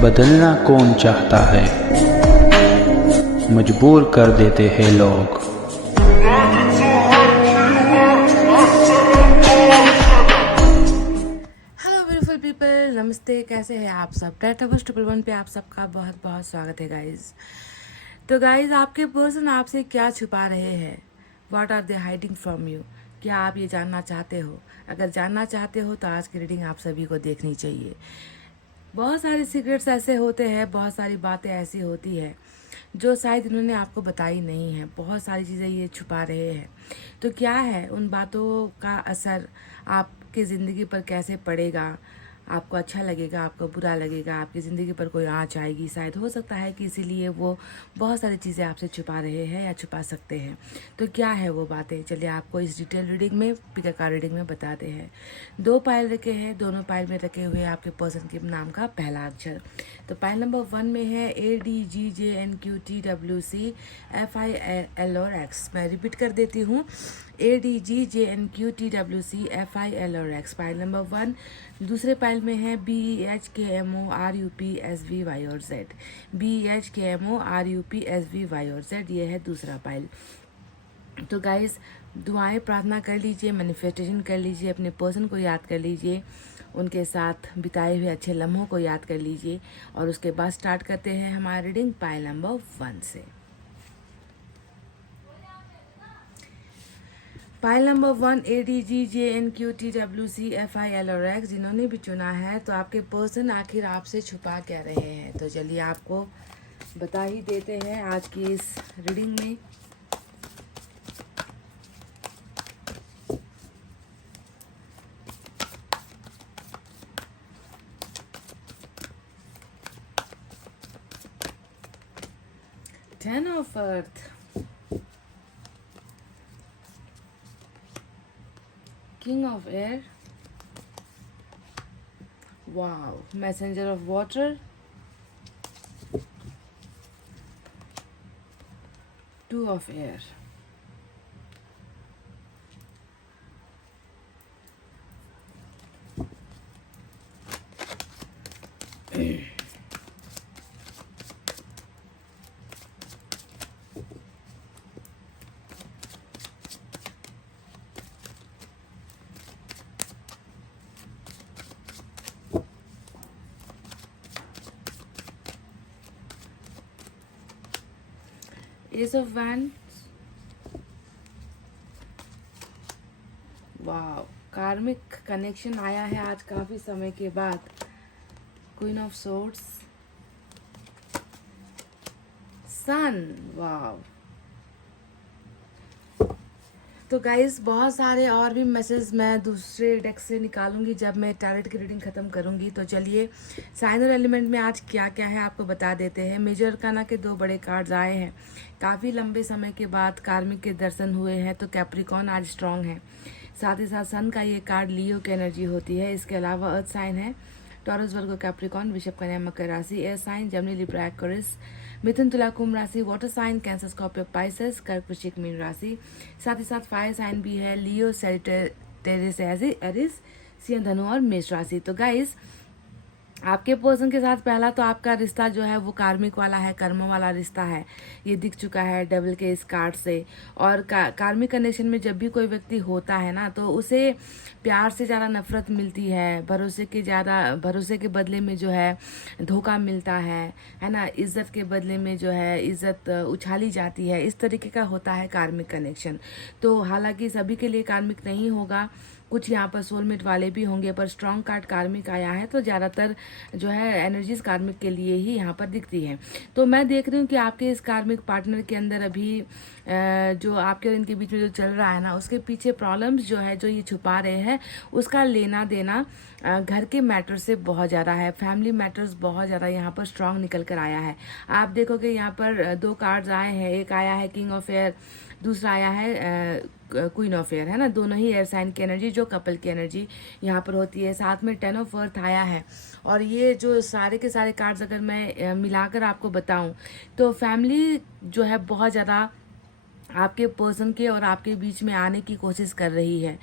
बदलना कौन चाहता है, मजबूर कर देते हैं लोग। हेलो ब्यूटीफुल पीपल, नमस्ते। कैसे हैं आप सब? डेट ऑफ 111 पे आप सबका बहुत बहुत स्वागत है गाइज। तो गाइज, आपके पर्सन आपसे क्या छुपा रहे हैं? What are they hiding from you? क्या आप ये जानना चाहते हो? अगर जानना चाहते हो तो आज की रीडिंग आप सभी को देखनी चाहिए। बहुत सारे सीक्रेट्स ऐसे होते हैं, बहुत सारी बातें ऐसी होती है जो शायद इन्होंने आपको बताई नहीं है। बहुत सारी चीज़ें ये छुपा रहे हैं। तो क्या है, उन बातों का असर आपकी ज़िंदगी पर कैसे पड़ेगा? आपको अच्छा लगेगा, आपको बुरा लगेगा, आपकी ज़िंदगी पर कोई आँच आएगी? शायद हो सकता है कि इसीलिए वो बहुत सारी चीज़ें आपसे छुपा रहे हैं या छुपा सकते हैं। तो क्या है वो बातें? चलिए आपको इस डिटेल रीडिंग में, पिकाकार रीडिंग में बताते हैं। 2 पायल रखे हैं, दोनों पायल में रखे हुए आपके पर्सन के नाम का पहला अक्षर। तो पायल नंबर 1 में है ADGJNQTWCFIL और X। मैं रिपीट कर देती हूँ, ADGJNQTWCFIL और X, पायल नंबर 1। दूसरे पायल में है BEHKMORUPSVY और Z, BEHKMORUPSVY और Z, ये है दूसरा पायल। तो गाइस, दुआएं प्रार्थना कर लीजिए, मैनिफेस्टेशन कर लीजिए, अपने पर्सन को याद कर लीजिए, उनके साथ बिताए हुए अच्छे लम्हों को याद कर लीजिए और उसके बाद स्टार्ट करते हैं हमारी रीडिंग पायल नंबर 1 से। पायल नंबर 1 ADGJNQTWCFIL और X, जिन्होंने भी चुना है तो आपके पर्सन आखिर आपसे छुपा क्या रहे हैं? तो चलिए आपको बता ही देते हैं आज की इस रीडिंग में। Ten of Earth, King of Air, wow, Messenger of Water, Two of Air, Ace of Wands, वाह, कार्मिक कनेक्शन आया है आज काफी समय के बाद। क्वीन ऑफ सोर्ड्स, सन, वाह। तो गाइस, बहुत सारे और भी मैसेज मैं दूसरे डेक से निकालूंगी जब मैं टैरोट की रीडिंग ख़त्म करूंगी। तो चलिए, साइन और एलिमेंट में आज क्या क्या है आपको बता देते हैं। मेजर अरकाना के 2 बड़े कार्ड्स आए हैं। काफ़ी लंबे समय के बाद कार्मिक के दर्शन हुए हैं, तो कैप्रिकॉन आज स्ट्रांग है। साथ ही साथ सन का ये कार्ड लियो की एनर्जी होती है। इसके अलावा अर्थ साइन है टॉरस, वर्गो, कैप्रिकॉन, वृषभ, कन्या, मकर राशि। Air sign Gemini, Libra, Aquarius, मिथुन, तुला, कुंभ राशि। Water sign Cancer, Scorpio, Pisces, कर्क, वृश्चिक, मीन राशि। साथ ही साथ फायर साइन भी है लियो, सेजिटेरियस, एरिस, सिंह, धनु और मेष राशि। तो गाइस, आपके पर्सन के साथ पहला तो आपका रिश्ता जो है वो कार्मिक वाला है, कर्मों वाला रिश्ता है। ये दिख चुका है डेविल के इस कार्ड से। और कार्मिक कनेक्शन में जब भी कोई व्यक्ति होता है ना, तो उसे प्यार से ज़्यादा नफरत मिलती है, भरोसे के बदले में जो है धोखा मिलता है ना, इज्जत के बदले में जो है इज्जत उछाली जाती है। इस तरीके का होता है कार्मिक कनेक्शन। तो हालांकि सभी के लिए कार्मिक नहीं होगा, कुछ यहाँ पर सोलमेट वाले भी होंगे, पर स्ट्रॉन्ग कार्ड कार्मिक आया है तो ज़्यादातर जो है एनर्जीज कार्मिक के लिए ही यहाँ पर दिखती है। तो मैं देख रही हूँ कि आपके इस कार्मिक पार्टनर के अंदर अभी जो आपके और इनके बीच में जो चल रहा है ना, उसके पीछे प्रॉब्लम्स जो है, जो ये छुपा रहे हैं, उसका लेना देना घर के मैटर से बहुत ज़्यादा है। फैमिली मैटर्स बहुत ज़्यादा यहाँ पर स्ट्रांग निकल कर आया है। आप देखोगे यहाँ पर 2 कार्ड्स आए हैं। एक आया है किंग ऑफ एयर, दूसरा आया है क्वीन ऑफ एयर, है ना। दोनों ही एयर साइन की एनर्जी, जो कपल की एनर्जी यहाँ पर होती है। साथ में 10 ऑफ अर्थ आया है। और ये जो सारे के सारे कार्ड्स अगर मैं मिलाकर आपको बताऊं तो फैमिली जो है बहुत ज़्यादा आपके पर्सन के और आपके बीच में आने की कोशिश कर रही है।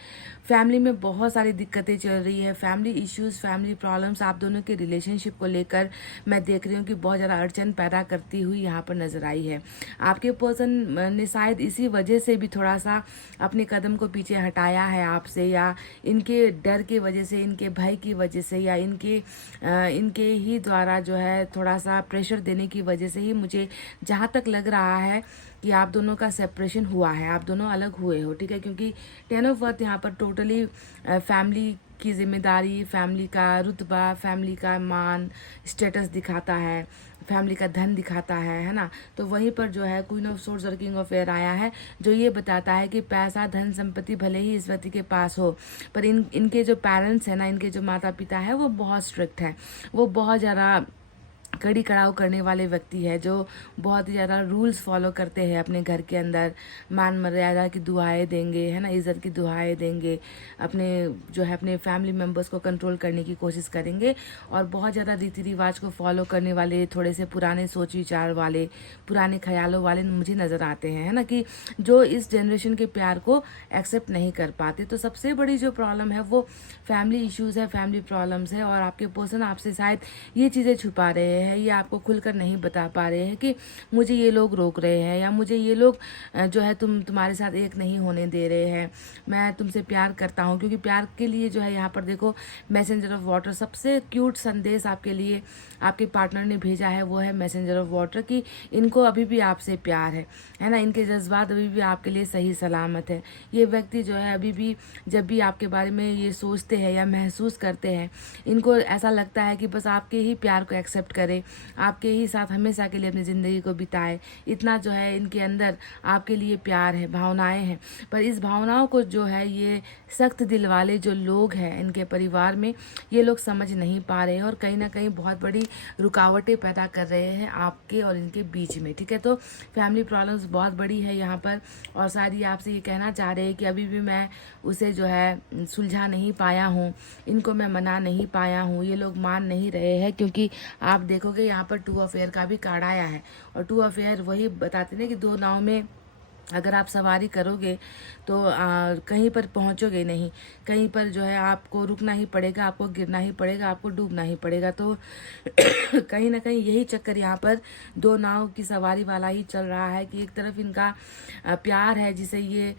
फैमिली में बहुत सारी दिक्कतें चल रही है, फैमिली इश्यूज, फैमिली प्रॉब्लम्स आप दोनों के रिलेशनशिप को लेकर मैं देख रही हूँ कि बहुत ज़्यादा अड़चन पैदा करती हुई यहाँ पर नजर आई है। आपके पर्सन ने शायद इसी वजह से भी थोड़ा सा अपने कदम को पीछे हटाया है आपसे, या इनके डर की वजह से, इनके भय की वजह से, या इनके ही द्वारा जो है थोड़ा सा प्रेशर देने की वजह से ही मुझे जहाँ तक लग रहा है कि आप दोनों का सेपरेशन हुआ है, आप दोनों अलग हुए हो, ठीक है। क्योंकि 10 ऑफ अर्थ यहाँ पर टोटली फैमिली की जिम्मेदारी, फैमिली का रुतबा, फैमिली का मान, स्टेटस दिखाता है, फैमिली का धन दिखाता है ना। तो वहीं पर जो है क्वीन ऑफ सोर्ड्स और किंग ऑफ एयर आया है, जो ये बताता है कि पैसा, धन, संपत्ति भले ही इस व्यक्ति के पास हो, पर इनके जो पेरेंट्स है ना, इनके जो माता पिता है वो बहुत स्ट्रिक्ट है, वो बहुत ज़्यादा कड़ी कड़ाव करने वाले व्यक्ति है, जो बहुत ही ज़्यादा रूल्स फॉलो करते हैं अपने घर के अंदर, मान मर्यादा की दुआएं देंगे, है ना, इज़्ज़त की दुआएं देंगे, अपने जो है अपने फैमिली मेम्बर्स को कंट्रोल करने की कोशिश करेंगे, और बहुत ज़्यादा रीति रिवाज को फॉलो करने वाले, थोड़े से पुराने सोच विचार वाले, पुराने ख्यालों वाले मुझे नज़र आते हैं, है ना, कि जो इस जनरेशन के प्यार को एक्सेप्ट नहीं कर पाते। तो सबसे बड़ी जो प्रॉब्लम है वो फैमिली इश्यूज़ है, फैमिली प्रॉब्लम्स है, और आपके पर्सन आपसे शायद ये चीज़ें छुपा रहे हैं, ये आपको खुलकर नहीं बता पा रहे हैं कि मुझे ये लोग रोक रहे हैं, या मुझे ये लोग जो है तुम्हारे साथ एक नहीं होने दे रहे हैं, मैं तुमसे प्यार करता हूँ। क्योंकि प्यार के लिए जो है यहाँ पर देखो मैसेंजर ऑफ वाटर, सबसे क्यूट संदेश आपके लिए आपके पार्टनर ने भेजा है, वो है मैसेंजर ऑफ वाटर, कि इनको अभी भी आपसे प्यार है ना, इनके जज्बात अभी भी आपके लिए सही सलामत है। ये व्यक्ति जो है अभी भी जब भी आपके बारे में ये सोचते हैं या महसूस करते हैं, इनको ऐसा लगता है कि बस आपके ही प्यार को एक्सेप्ट करे, आपके ही साथ हमेशा के लिए अपनी ज़िंदगी को बिताए। इतना जो है इनके अंदर आपके लिए प्यार है, भावनाएं हैं। पर इस भावनाओं को जो है ये सख्त दिल वाले जो लोग हैं इनके परिवार में, ये लोग समझ नहीं पा रहे हैं, और कहीं ना कहीं बहुत बड़ी रुकावटें पैदा कर रहे हैं आपके और इनके बीच में, ठीक है। तो फैमिली प्रॉब्लम्स बहुत बड़ी है यहाँ पर, और शायद ये आपसे ये कहना चाह रहे हैं कि अभी भी मैं उसे जो है सुलझा नहीं पाया हूँ, इनको मैं मना नहीं पाया हूँ, ये लोग मान नहीं रहे हैं। क्योंकि आप देखोगे यहाँ पर 2 ऑफ एयर का भी कार्ड आया है, और 2 ऑफ एयर वही बताते हैं कि दो नाव में अगर आप सवारी करोगे तो कहीं पर पहुंचोगे नहीं, कहीं पर जो है आपको रुकना ही पड़ेगा, आपको गिरना ही पड़ेगा, आपको डूबना ही पड़ेगा। तो कहीं ना कहीं यही चक्कर यहाँ पर दो नाव की सवारी वाला ही चल रहा है, कि एक तरफ इनका प्यार है जिसे ये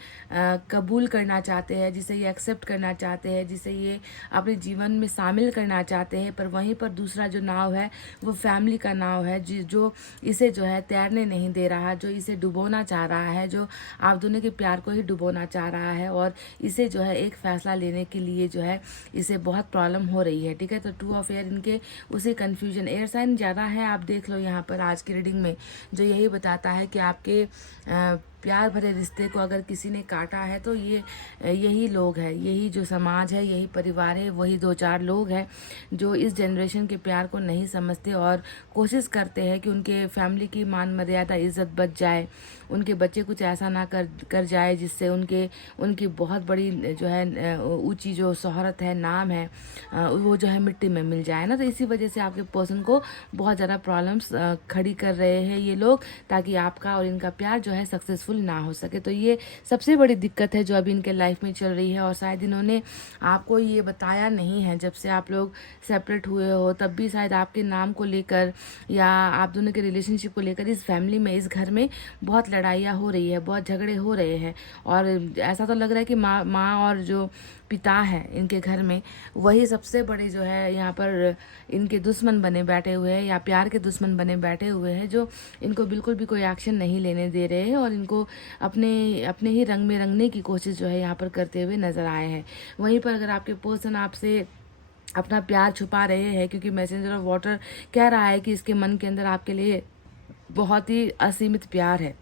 कबूल करना चाहते हैं, जिसे ये एक्सेप्ट करना चाहते हैं, जिसे ये अपने जीवन में शामिल करना चाहते हैं, पर वहीं पर दूसरा जो नाव है वो फैमिली का नाव है, जो इसे जो है तैरने नहीं दे रहा, जो इसे डुबोना चाह रहा है, जो आप दोनों के प्यार को ही डुबोना चाह रहा है, और इसे जो है एक फैसला लेने के लिए जो है इसे बहुत प्रॉब्लम हो रही है, ठीक है। तो 2 ऑफ एयर इनके उसी कन्फ्यूजन, एयर साइन ज़्यादा है, आप देख लो यहाँ पर आज की रीडिंग में, जो यही बताता है कि आपके प्यार भरे रिश्ते को अगर किसी ने काटा है तो ये यही लोग हैं, यही जो समाज है, यही परिवार है, वही 2-4 लोग हैं जो इस जनरेशन के प्यार को नहीं समझते और कोशिश करते हैं कि उनके फैमिली की मान मर्यादा इज्जत बच जाए, उनके बच्चे कुछ ऐसा ना कर जाए जिससे उनकी बहुत बड़ी जो है ऊंची जो शोहरत है, नाम है, वो जो है मिट्टी में मिल जाए ना। तो इसी वजह से आपके पर्सन को बहुत ज़्यादा प्रॉब्लम्स खड़ी कर रहे हैं ये लोग, ताकि आपका और इनका प्यार जो है सक्सेसफुल ना हो सके। तो ये सबसे बड़ी दिक्कत है जो अभी इनके लाइफ में चल रही है, और शायद इन्होंने आपको ये बताया नहीं है। जब से आप लोग सेपरेट हुए हो तब भी शायद आपके नाम को लेकर या आप दोनों के रिलेशनशिप को लेकर इस फैमिली में, इस घर में बहुत लड़ाइयाँ हो रही है, बहुत झगड़े हो रहे हैं, और ऐसा तो लग रहा है कि माँ और जो पिता है इनके घर में, वही सबसे बड़े जो है यहाँ पर इनके दुश्मन बने बैठे हुए हैं, या प्यार के दुश्मन बने बैठे हुए हैं, जो इनको बिल्कुल भी कोई एक्शन नहीं लेने दे रहे हैं, और इनको अपने ही रंग में रंगने की कोशिश जो है यहाँ पर करते हुए नजर आए हैं। वहीं पर अगर आपके पर्सन आपसे अपना प्यार छुपा रहे हैं, क्योंकि मैसेंजर ऑफ वाटर कह रहा है कि इसके मन के अंदर आपके लिए बहुत ही असीमित प्यार है,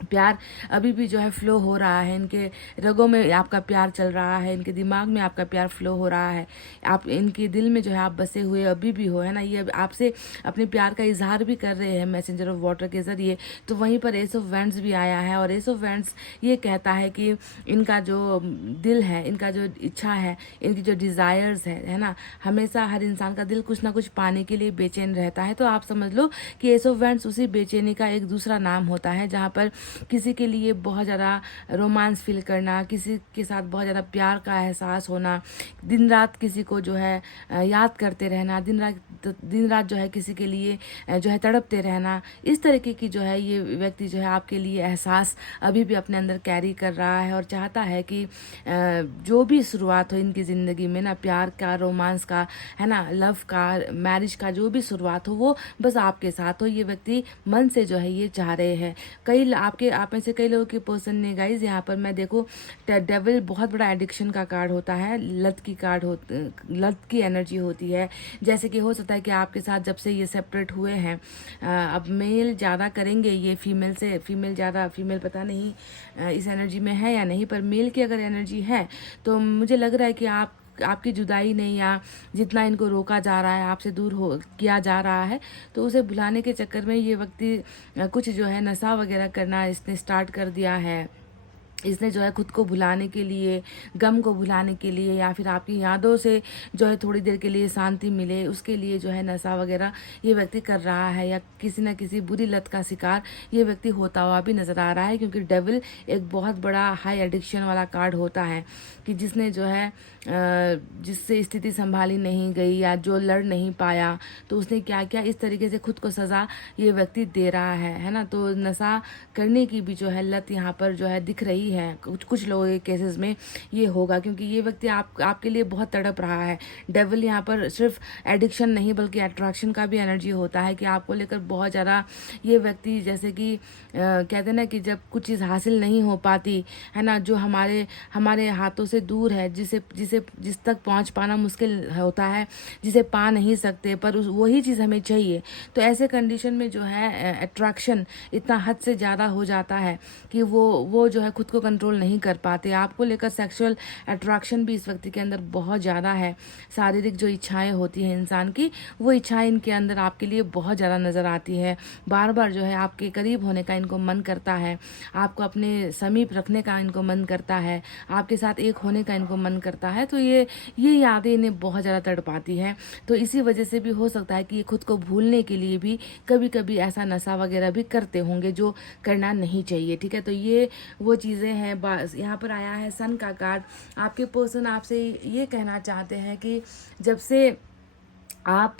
प्यार अभी भी जो है फ्लो हो रहा है, इनके रगों में आपका प्यार चल रहा है, इनके दिमाग में आपका प्यार फ्लो हो रहा है, आप इनके दिल में जो है आप बसे हुए अभी भी हो, है ना। ये आपसे अपने प्यार का इजहार भी कर रहे हैं मैसेंजर ऑफ वाटर के ज़रिए। तो वहीं पर एस ऑफ वैंड्स भी आया है, और एस ऑफ वैंड्स ये कहता है कि इनका जो दिल है, इनका जो इच्छा है, इनकी जो डिज़ायर्स है ना, हमेशा हर इंसान का दिल कुछ ना कुछ पाने के लिए बेचैन रहता है। तो आप समझ लो कि एस ऑफ वैंड्स उसी बेचैनी का एक दूसरा नाम होता है, जहाँ पर किसी के लिए बहुत ज़्यादा रोमांस फील करना, किसी के साथ बहुत ज़्यादा प्यार का एहसास होना, दिन रात किसी को जो है याद करते रहना, दिन रात जो है किसी के लिए जो है तड़पते रहना, इस तरीके की जो है ये व्यक्ति जो है आपके लिए एहसास अभी भी अपने अंदर कैरी कर रहा है और चाहता है कि जो भी शुरुआत हो इनकी ज़िंदगी में ना, प्यार का, रोमांस का, है ना, लव का, मैरिज का, जो भी शुरुआत हो वो बस आपके साथ हो। ये व्यक्ति मन से जो है ये चाह रहे हैं। आप में से कई लोगों के पर्सन ने गाइज यहाँ पर मैं देखो डेविल बहुत बड़ा एडिक्शन का कार्ड होता है, लत की एनर्जी होती है। जैसे कि हो सकता है कि आपके साथ जब से ये सेपरेट हुए हैं, अब मेल ज़्यादा करेंगे ये फीमेल पता नहीं इस एनर्जी में है या नहीं, पर मेल की अगर एनर्जी है तो मुझे लग रहा है कि आपकी जुदाई नहीं, या जितना इनको रोका जा रहा है, आपसे दूर किया जा रहा है, तो उसे भुलाने के चक्कर में ये व्यक्ति कुछ जो है नशा वगैरह करना इसने स्टार्ट कर दिया है। इसने जो है खुद को भुलाने के लिए, गम को भुलाने के लिए, या फिर आपकी यादों से जो है थोड़ी देर के लिए शांति मिले, उसके लिए जो है नशा वगैरह ये व्यक्ति कर रहा है, या किसी न किसी बुरी लत का शिकार ये व्यक्ति होता हुआ भी नज़र आ रहा है। क्योंकि डेविल एक बहुत बड़ा हाई एडिक्शन वाला कार्ड होता है कि जिसने जो है जिससे स्थिति संभाली नहीं गई या जो लड़ नहीं पाया, तो उसने क्या किया, इस तरीके से खुद को सज़ा ये व्यक्ति दे रहा है ना। तो नशा करने की भी जो है लत यहाँ पर जो है दिख रही है। कुछ लोगों के केसेस में ये होगा, क्योंकि ये व्यक्ति आपके लिए बहुत तड़प रहा है। डेविल यहाँ पर सिर्फ एडिक्शन नहीं बल्कि अट्रैक्शन का भी एनर्जी होता है कि आपको लेकर बहुत ज़्यादा ये व्यक्ति, जैसे कि कहते हैं ना कि जब कुछ चीज़ हासिल नहीं हो पाती है ना, जो हमारे हाथों से दूर है, जिस तक पहुंच पाना मुश्किल होता है, जिसे पा नहीं सकते, पर वही चीज़ हमें चाहिए। तो ऐसे कंडीशन में जो है अट्रैक्शन इतना हद से ज़्यादा हो जाता है कि वो जो है खुद को कंट्रोल नहीं कर पाते। आपको लेकर सेक्सुअल अट्रैक्शन भी इस व्यक्ति के अंदर बहुत ज़्यादा है। शारीरिक जो इच्छाएं होती हैं इंसान की, वो इच्छाएं इनके अंदर आपके लिए बहुत ज़्यादा नज़र आती है। बार बार जो है आपके करीब होने का इनको मन करता है, आपको अपने समीप रखने का इनको मन करता है, आपके साथ एक होने का इनको मन करता है। तो ये यादें इन्हें बहुत ज़्यादा तड़पाती है। तो इसी वजह से भी हो सकता है कि ये खुद को भूलने के लिए भी कभी कभी ऐसा नशा वगैरह भी करते होंगे जो करना नहीं चाहिए। ठीक है, तो ये वो चीज़ें हैं। बस यहाँ पर आया है सन का कार्ड। आपके पर्सन आपसे ये कहना चाहते हैं कि जब से आप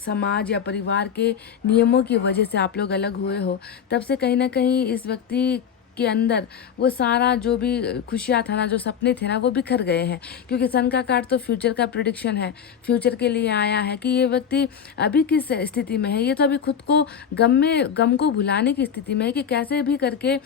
समाज या परिवार के नियमों की वजह से आप लोग अलग हुए हो, तब से कहीं ना कहीं इस व्यक्ति के अंदर वो सारा जो भी खुशियाँ था ना, जो सपने थे ना, वो बिखर गए हैं। क्योंकि सन का कार्ड तो फ्यूचर का प्रेडिक्शन है, फ्यूचर के लिए आया है कि ये व्यक्ति अभी किस स्थिति में है। ये तो अभी खुद को गम को भुलाने की स्थिति में है कि कैसे भी करके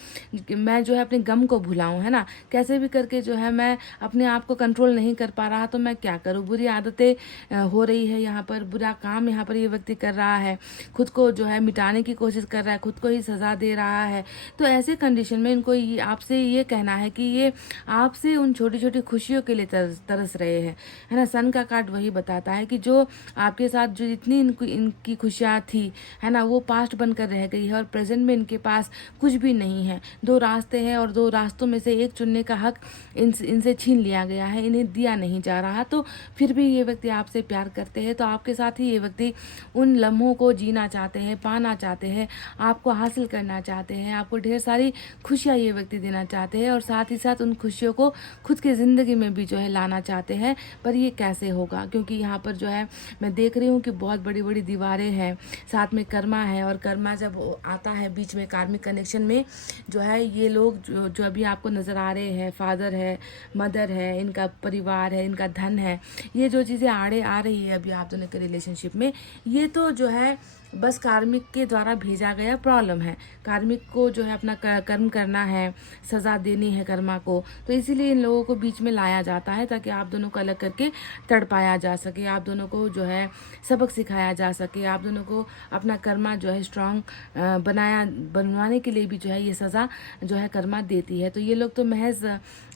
मैं जो है अपने गम को भुलाऊं, है ना, कैसे भी करके जो है मैं अपने आप को कंट्रोल नहीं कर पा रहा, तो मैं क्या करूँ। बुरी आदतें हो रही है यहाँ पर, बुरा काम यहाँ पर ये व्यक्ति कर रहा है, खुद को जो है मिटाने की कोशिश कर रहा है, खुद को ही सजा दे रहा है। तो ऐसे कंडीशन में इनको आपसे ये कहना है कि ये आपसे उन छोटी छोटी खुशियों के लिए तरस रहे हैं, है ना। सन का कार्ड वही बताता है कि जो आपके साथ जो जितनी इनकी खुशियाँ थी, है ना, वो पास्ट बनकर रह गई है और प्रेजेंट में इनके पास कुछ भी नहीं है। दो रास्ते हैं और दो रास्तों में से एक चुनने का हक इनसे छीन लिया गया है, इन्हें दिया नहीं जा रहा। तो फिर भी ये व्यक्ति आपसे प्यार करते हैं, तो आपके साथ ही ये व्यक्ति उन लम्हों को जीना चाहते हैं, पाना चाहते हैं, आपको हासिल करना चाहते हैं, आपको ढेर सारी खुशियाँ ये व्यक्ति देना चाहते हैं और साथ ही साथ उन खुशियों को खुद की ज़िंदगी में भी जो है लाना चाहते हैं। पर ये कैसे होगा, क्योंकि यहाँ पर जो है मैं देख रही हूँ कि बहुत बड़ी बड़ी दीवारें हैं, साथ में कर्मा है, और कर्मा जब आता है बीच में कार्मिक कनेक्शन में, जो है ये लोग जो अभी आपको नज़र आ रहे हैं, फादर है, मदर है, इनका परिवार है, इनका धन है, ये जो चीज़ें आड़े आ रही है अभी आप दोनों के रिलेशनशिप में, ये तो जो है बस कार्मिक के द्वारा भेजा गया प्रॉब्लम है। कार्मिक को जो है अपना कर्म करना है, सज़ा देनी है कर्मा को, तो इसीलिए इन लोगों को बीच में लाया जाता है ताकि आप दोनों को अलग करके तड़पाया जा सके, आप दोनों को जो है सबक सिखाया जा सके, आप दोनों को अपना कर्मा जो है स्ट्रांग बनवाने के लिए भी जो है ये सज़ा जो है कर्मा देती है। तो ये लोग तो महज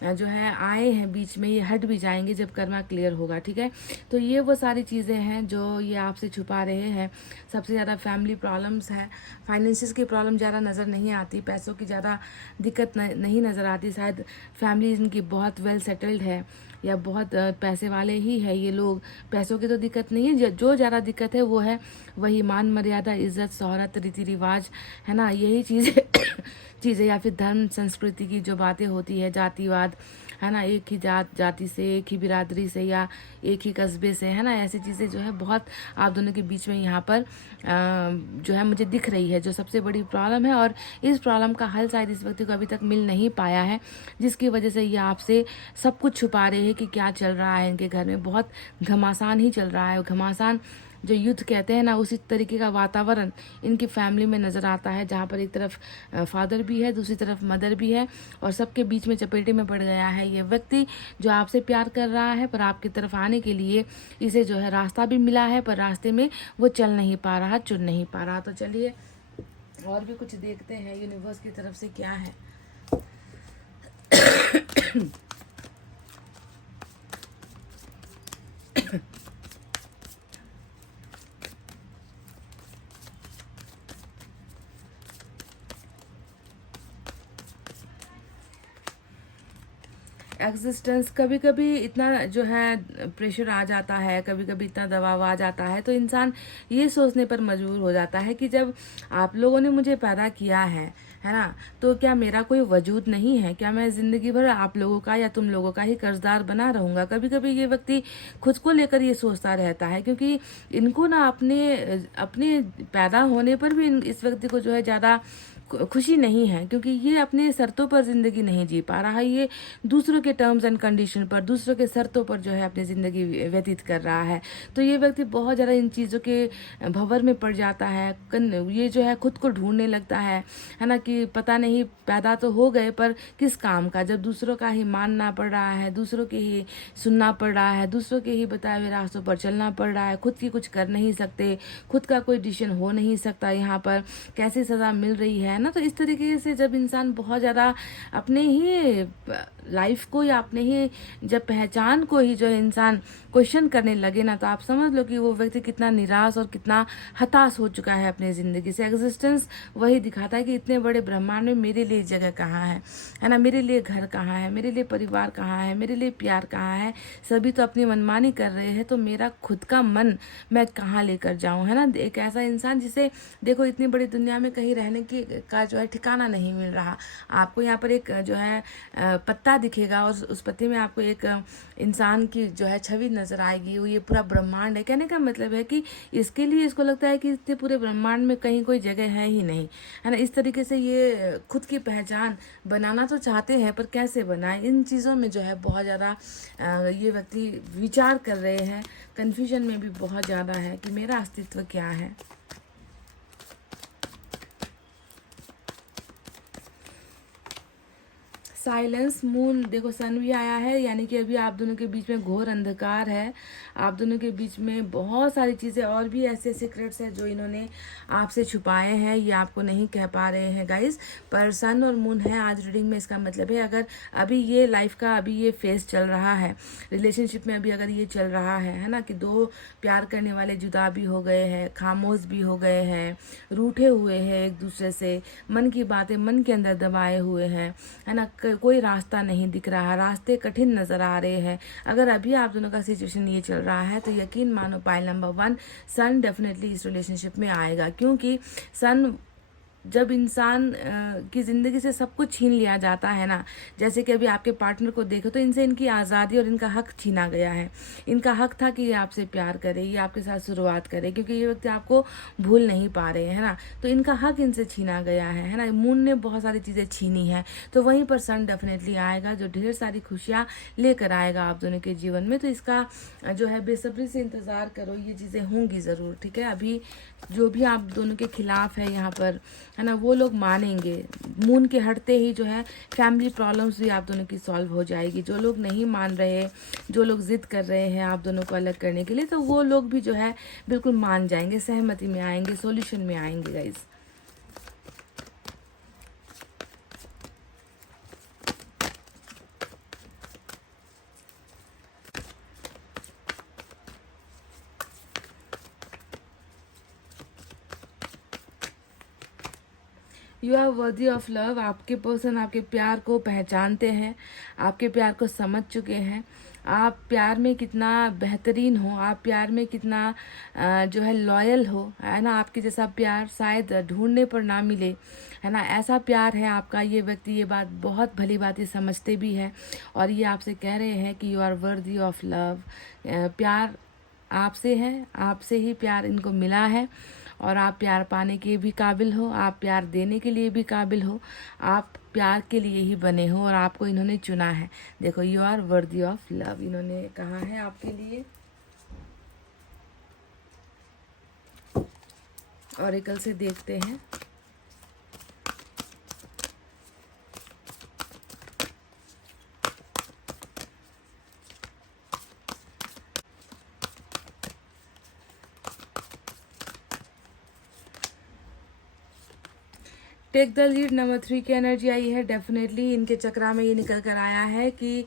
जो है आए हैं बीच में, ये हट भी जाएंगे जब कर्मा क्लियर होगा। ठीक है, तो ये वो सारी चीज़ें हैं जो ये आपसे छुपा रहे हैं। सबसे ज़्यादा फैमिली प्रॉब्लम्स है, फाइनेंसिस की प्रॉब्लम ज़्यादा नज़र नहीं आती, पैसों की ज़्यादा दिक्कत नहीं नज़र आती, शायद फैमिली इनकी बहुत वेल सेटल्ड है, या बहुत पैसे वाले ही है ये लोग। पैसों की तो दिक्कत नहीं है, जो ज़्यादा दिक्कत है वो है वही मान मर्यादा, इज्जत, शोहरत, रीति रिवाज, है ना, यही चीज़ें चीज़ें या फिर धर्म संस्कृति की जो बातें होती है, जातिवाद, है ना, एक ही जाति से, एक ही बिरादरी से या एक ही कस्बे से, है ना, ऐसी चीज़ें जो है बहुत आप दोनों के बीच में यहाँ पर जो है मुझे दिख रही है, जो सबसे बड़ी प्रॉब्लम है। और इस प्रॉब्लम का हल शायद इस व्यक्ति को अभी तक मिल नहीं पाया है, जिसकी वजह से ये आपसे सब कुछ छुपा रहे हैं कि क्या चल रहा है इनके घर में। बहुत घमासान ही चल रहा है, घमासान जो युद्ध कहते हैं ना, उसी तरीके का वातावरण इनकी फैमिली में नज़र आता है, जहाँ पर एक तरफ फादर भी है, दूसरी तरफ मदर भी है, और सबके बीच में चपेटे में पड़ गया है ये व्यक्ति जो आपसे प्यार कर रहा है। पर आपकी तरफ आने के लिए इसे जो है रास्ता भी मिला है, पर रास्ते में वो चल नहीं पा रहा, चुन नहीं पा रहा। तो चलिए और भी कुछ देखते हैं यूनिवर्स की तरफ से क्या है। एग्जिस्टेंस, कभी कभी इतना जो है प्रेशर आ जाता है, कभी कभी इतना दबाव आ जाता है, तो इंसान ये सोचने पर मजबूर हो जाता है कि जब आप लोगों ने मुझे पैदा किया है ना, तो क्या मेरा कोई वजूद नहीं है? क्या मैं जिंदगी भर आप लोगों का या तुम लोगों का ही कर्जदार बना रहूंगा? कभी कभी ये व्यक्ति खुद को लेकर ये सोचता रहता है, क्योंकि इनको ना अपने अपने पैदा होने पर भी इस व्यक्ति को जो है ज़्यादा खुशी नहीं है, क्योंकि ये अपने शर्तों पर ज़िंदगी नहीं जी पा रहा है। ये दूसरों के टर्म्स एंड कंडीशन पर, दूसरों के शर्तों पर जो है अपनी ज़िंदगी व्यतीत कर रहा है। तो ये व्यक्ति बहुत ज़्यादा इन चीज़ों के भंवर में पड़ जाता है। ये जो है खुद को ढूंढने लगता है ना, कि पता नहीं पैदा तो हो गए पर किस काम का, जब दूसरों का ही मानना पड़ रहा है, दूसरों के ही सुनना पड़ रहा है, दूसरों के ही बताए हुए रास्तों पर चलना पड़ रहा है, खुद की कुछ कर नहीं सकते, खुद का कोई डिसीजन हो नहीं सकता, यहाँ पर कैसी सज़ा मिल रही है ना। तो इस तरीके से जब इंसान बहुत ज़्यादा अपने ही लाइफ को या अपने ही जब पहचान को ही जो है इंसान क्वेश्चन करने लगे ना, तो आप समझ लो कि वो व्यक्ति कितना निराश और कितना हताश हो चुका है अपनी ज़िंदगी से। एग्जिस्टेंस वही दिखाता है कि इतने बड़े ब्रह्मांड में मेरे लिए जगह कहाँ है ना, मेरे लिए घर कहाँ है, मेरे लिए परिवार कहाँ है, मेरे लिए प्यार कहाँ है। सभी तो अपनी मनमानी कर रहे हैं, तो मेरा खुद का मन मैं कहाँ लेकर जाऊँ, है ना। एक ऐसा इंसान जिसे देखो इतनी बड़ी दुनिया में कहीं रहने की का जो है ठिकाना नहीं मिल रहा। आपको यहाँ पर एक जो है पत्ता दिखेगा, और उस पत्ते में आपको एक इंसान की जो है छवि नजर आएगी। वो ये पूरा ब्रह्मांड है। कहने का मतलब है कि इसके लिए इसको लगता है कि इतने पूरे ब्रह्मांड में कहीं कोई जगह है ही नहीं, है ना। इस तरीके से ये खुद की पहचान बनाना तो चाहते हैं, पर कैसे बनाए, इन चीज़ों में जो है बहुत ज़्यादा ये व्यक्ति विचार कर रहे हैं। कन्फ्यूजन में भी बहुत ज़्यादा है कि मेरा अस्तित्व क्या है। साइलेंस, मून, देखो सन भी आया है, यानी कि अभी आप दोनों के बीच में घोर अंधकार है। आप दोनों के बीच में बहुत सारी चीज़ें और भी ऐसे सीक्रेट्स हैं जो इन्होंने आपसे छुपाए हैं, ये आपको नहीं कह पा रहे हैं गाइस। पर सन और मून है आज रीडिंग में। इसका मतलब है अगर अभी ये लाइफ का अभी ये फेज चल रहा है, रिलेशनशिप में अभी अगर ये चल रहा है ना, कि दो प्यार करने वाले जुदा भी हो गए हैं, खामोश भी हो गए हैं, रूठे हुए हैं एक दूसरे से, मन की बातें मन के अंदर दबाए हुए हैं, है ना, कोई रास्ता नहीं दिख रहा, रास्ते कठिन नजर आ रहे हैं। अगर अभी आप दोनों का सिचुएशन ये चल रहा है, तो यकीन मानो पाइल नंबर 1 सन डेफिनेटली इस रिलेशनशिप में आएगा, क्योंकि सन जब इंसान की ज़िंदगी से सब कुछ छीन लिया जाता है ना, जैसे कि अभी आपके पार्टनर को देखो तो इनसे इनकी आज़ादी और इनका हक छीना गया है। इनका हक था कि ये आपसे प्यार करे, ये आपके साथ शुरुआत करे, क्योंकि ये व्यक्ति आपको भूल नहीं पा रहे हैं ना, तो इनका हक इनसे छीना गया है ना। मून ने बहुत सारी चीज़ें छीनी है, तो वहीं पर सन डेफिनेटली आएगा जो ढेर सारी खुशियाँ लेकर आएगा आप दोनों के जीवन में। तो इसका जो है बेसब्री से इंतज़ार करो, ये चीज़ें होंगी ज़रूर, ठीक है। अभी जो भी आप दोनों के खिलाफ है यहाँ पर, है ना, वो लोग मानेंगे। मून के हटते ही जो है फैमिली प्रॉब्लम्स भी आप दोनों की सॉल्व हो जाएगी। जो लोग नहीं मान रहे, जो लोग जिद कर रहे हैं आप दोनों को अलग करने के लिए, तो वो लोग भी जो है बिल्कुल मान जाएंगे, सहमति में आएंगे, सॉल्यूशन में आएंगे guys. You are worthy of love. आपके पर्सन आपके प्यार को पहचानते हैं, आपके प्यार को समझ चुके हैं, आप प्यार में कितना बेहतरीन हो, आप प्यार में कितना जो है लॉयल हो, है ना। आपके जैसा प्यार शायद ढूंढने पर ना मिले, है ना। ऐसा प्यार है आपका। ये व्यक्ति ये बात बहुत भली भांति समझते भी है और ये आपसे कह रहे हैं कि you are worthy of love. प्यार आपसे है, आपसे ही प्यार इनको मिला है और आप प्यार पाने के भी काबिल हो, आप प्यार देने के लिए भी काबिल हो, आप प्यार के लिए ही बने हो और आपको इन्होंने चुना है। देखो, you are worthy of love इन्होंने कहा है आपके लिए। ऑरेकल से देखते हैं। टेक द लीड नंबर 3 की एनर्जी आई है। डेफिनेटली इनके चक्रा में ये निकल कर आया है कि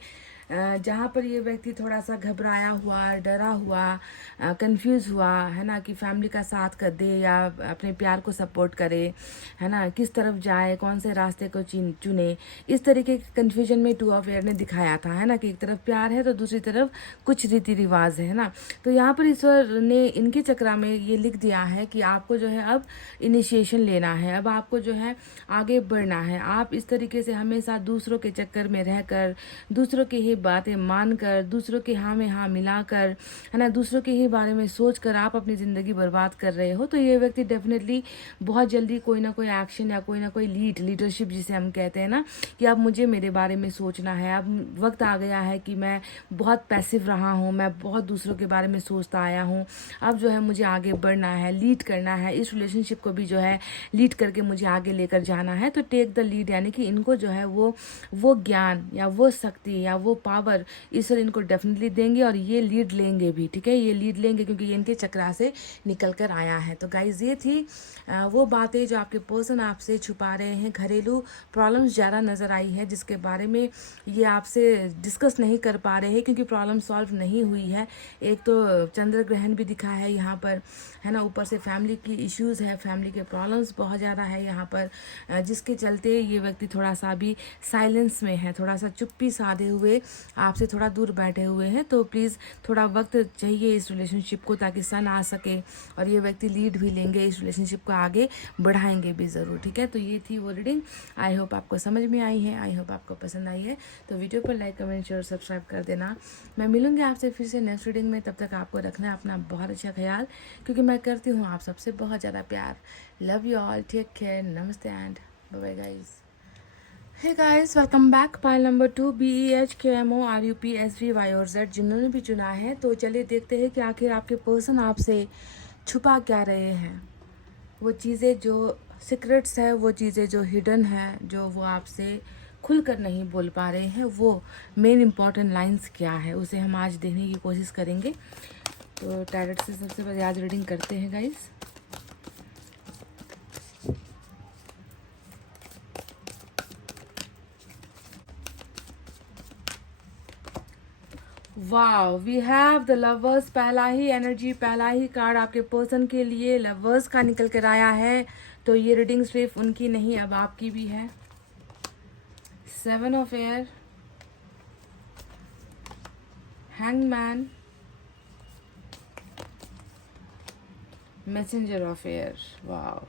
जहाँ पर ये व्यक्ति थोड़ा सा घबराया हुआ, डरा हुआ, कंफ्यूज हुआ, है ना, कि फैमिली का साथ कर दे या अपने प्यार को सपोर्ट करे, है ना, किस तरफ जाए, कौन से रास्ते को चुने, इस तरीके के कन्फ्यूजन में टू ऑफ एयर ने दिखाया था, है ना, कि एक तरफ प्यार है तो दूसरी तरफ कुछ रीति रिवाज है ना। तो यहाँ पर ईश्वर ने इनके चक्रा में ये लिख दिया है कि आपको जो है अब इनिशिएशन लेना है, अब आपको जो है आगे बढ़ना है। आप इस तरीके से हमेशा दूसरों के चक्कर में रहकर, दूसरों की ही बातें मानकर, दूसरों के हाँ में हाँ मिलाकर, है ना, दूसरों के ही बारे में सोचकर आप अपनी ज़िंदगी बर्बाद कर रहे हो। तो ये व्यक्ति डेफिनेटली बहुत जल्दी कोई ना कोई एक्शन या कोई ना कोई लीडरशिप जिसे हम कहते हैं ना, कि अब मुझे मेरे बारे में सोचना है, अब वक्त आ गया है कि मैं बहुत पैसिव रहा हूँ, मैं बहुत दूसरों के बारे में सोचता आया हूँ, अब जो है मुझे आगे बढ़ना है, लीड करना है, इस रिलेशनशिप को भी जो है लीड करके मुझे आगे लेकर जाना है। तो टेक द लीड यानी कि इनको जो है वो ज्ञान या वो शक्ति या वो पावर ईश्वर इनको डेफिनेटली देंगे और ये लीड लेंगे भी, ठीक है, ये लीड लेंगे क्योंकि ये इनके चक्रा से निकल कर आया है। तो गाइज ये थी वो बातें जो आपके पर्सन आपसे छुपा रहे हैं। घरेलू प्रॉब्लम्स ज़्यादा नज़र आई है जिसके बारे में ये आपसे डिस्कस नहीं कर पा रहे हैं क्योंकि प्रॉब्लम सॉल्व नहीं हुई है। एक तो चंद्र ग्रहण भी दिखा है यहाँ पर, है ना, ऊपर से फैमिली की इश्यूज़ है, फैमिली के प्रॉब्लम्स बहुत ज़्यादा है यहाँ पर, जिसके चलते ये व्यक्ति थोड़ा सा भी साइलेंस में है, थोड़ा सा चुप्पी साधे हुए आपसे थोड़ा दूर बैठे हुए हैं। तो प्लीज़ थोड़ा वक्त चाहिए इस रिलेशनशिप को ताकि सन आ सके और ये व्यक्ति लीड भी लेंगे, इस रिलेशनशिप को आगे बढ़ाएंगे भी ज़रूर, ठीक है। तो ये थी वो रीडिंग। आई होप आपको समझ में आई है, आई होप आपको पसंद आई है। तो वीडियो पर लाइक, कमेंट, शेयर, सब्सक्राइब कर देना। मैं मिलूंगी आपसे फिर से नेक्स्ट रीडिंग में। तब तक आपको रखना है अपना बहुत अच्छा ख्याल, क्योंकि मैं करती हूँ आप सबसे बहुत ज़्यादा प्यार। Love you all, take care, नमस्ते and bye bye guys. Hey guys, welcome back. Pile number 2 BEHQMO RUP SVY और Z जिन्होंने भी चुना है। तो चलिए देखते हैं कि आखिर आपके पर्सन आपसे छुपा क्या रहे हैं। वो चीज़ें जो सीक्रेट्स है, वो चीज़ें जो हिडन है, जो वो आपसे खुलकर नहीं बोल पा रहे हैं, वो मेन इम्पॉर्टेंट लाइंस क्या है, उसे हम आज देखने की कोशिश करेंगे। तो टैरेट से सबसे पहले आज रीडिंग करते हैं guys. Wow, we have the lovers. पहला ही एनर्जी, पहला ही कार्ड आपके पर्सन के लिए लवर्स का निकल कर आया है। तो ये रीडिंग सिर्फ उनकी नहीं, अब आपकी भी है। 7 of air, hangman, messenger of air. Wow,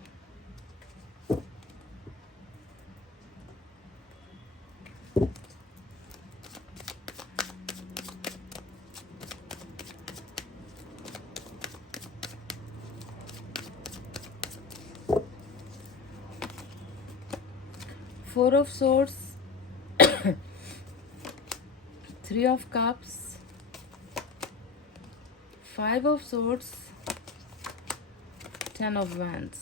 Four of Swords, 3 of Cups, 5 of Swords, 10 of Wands।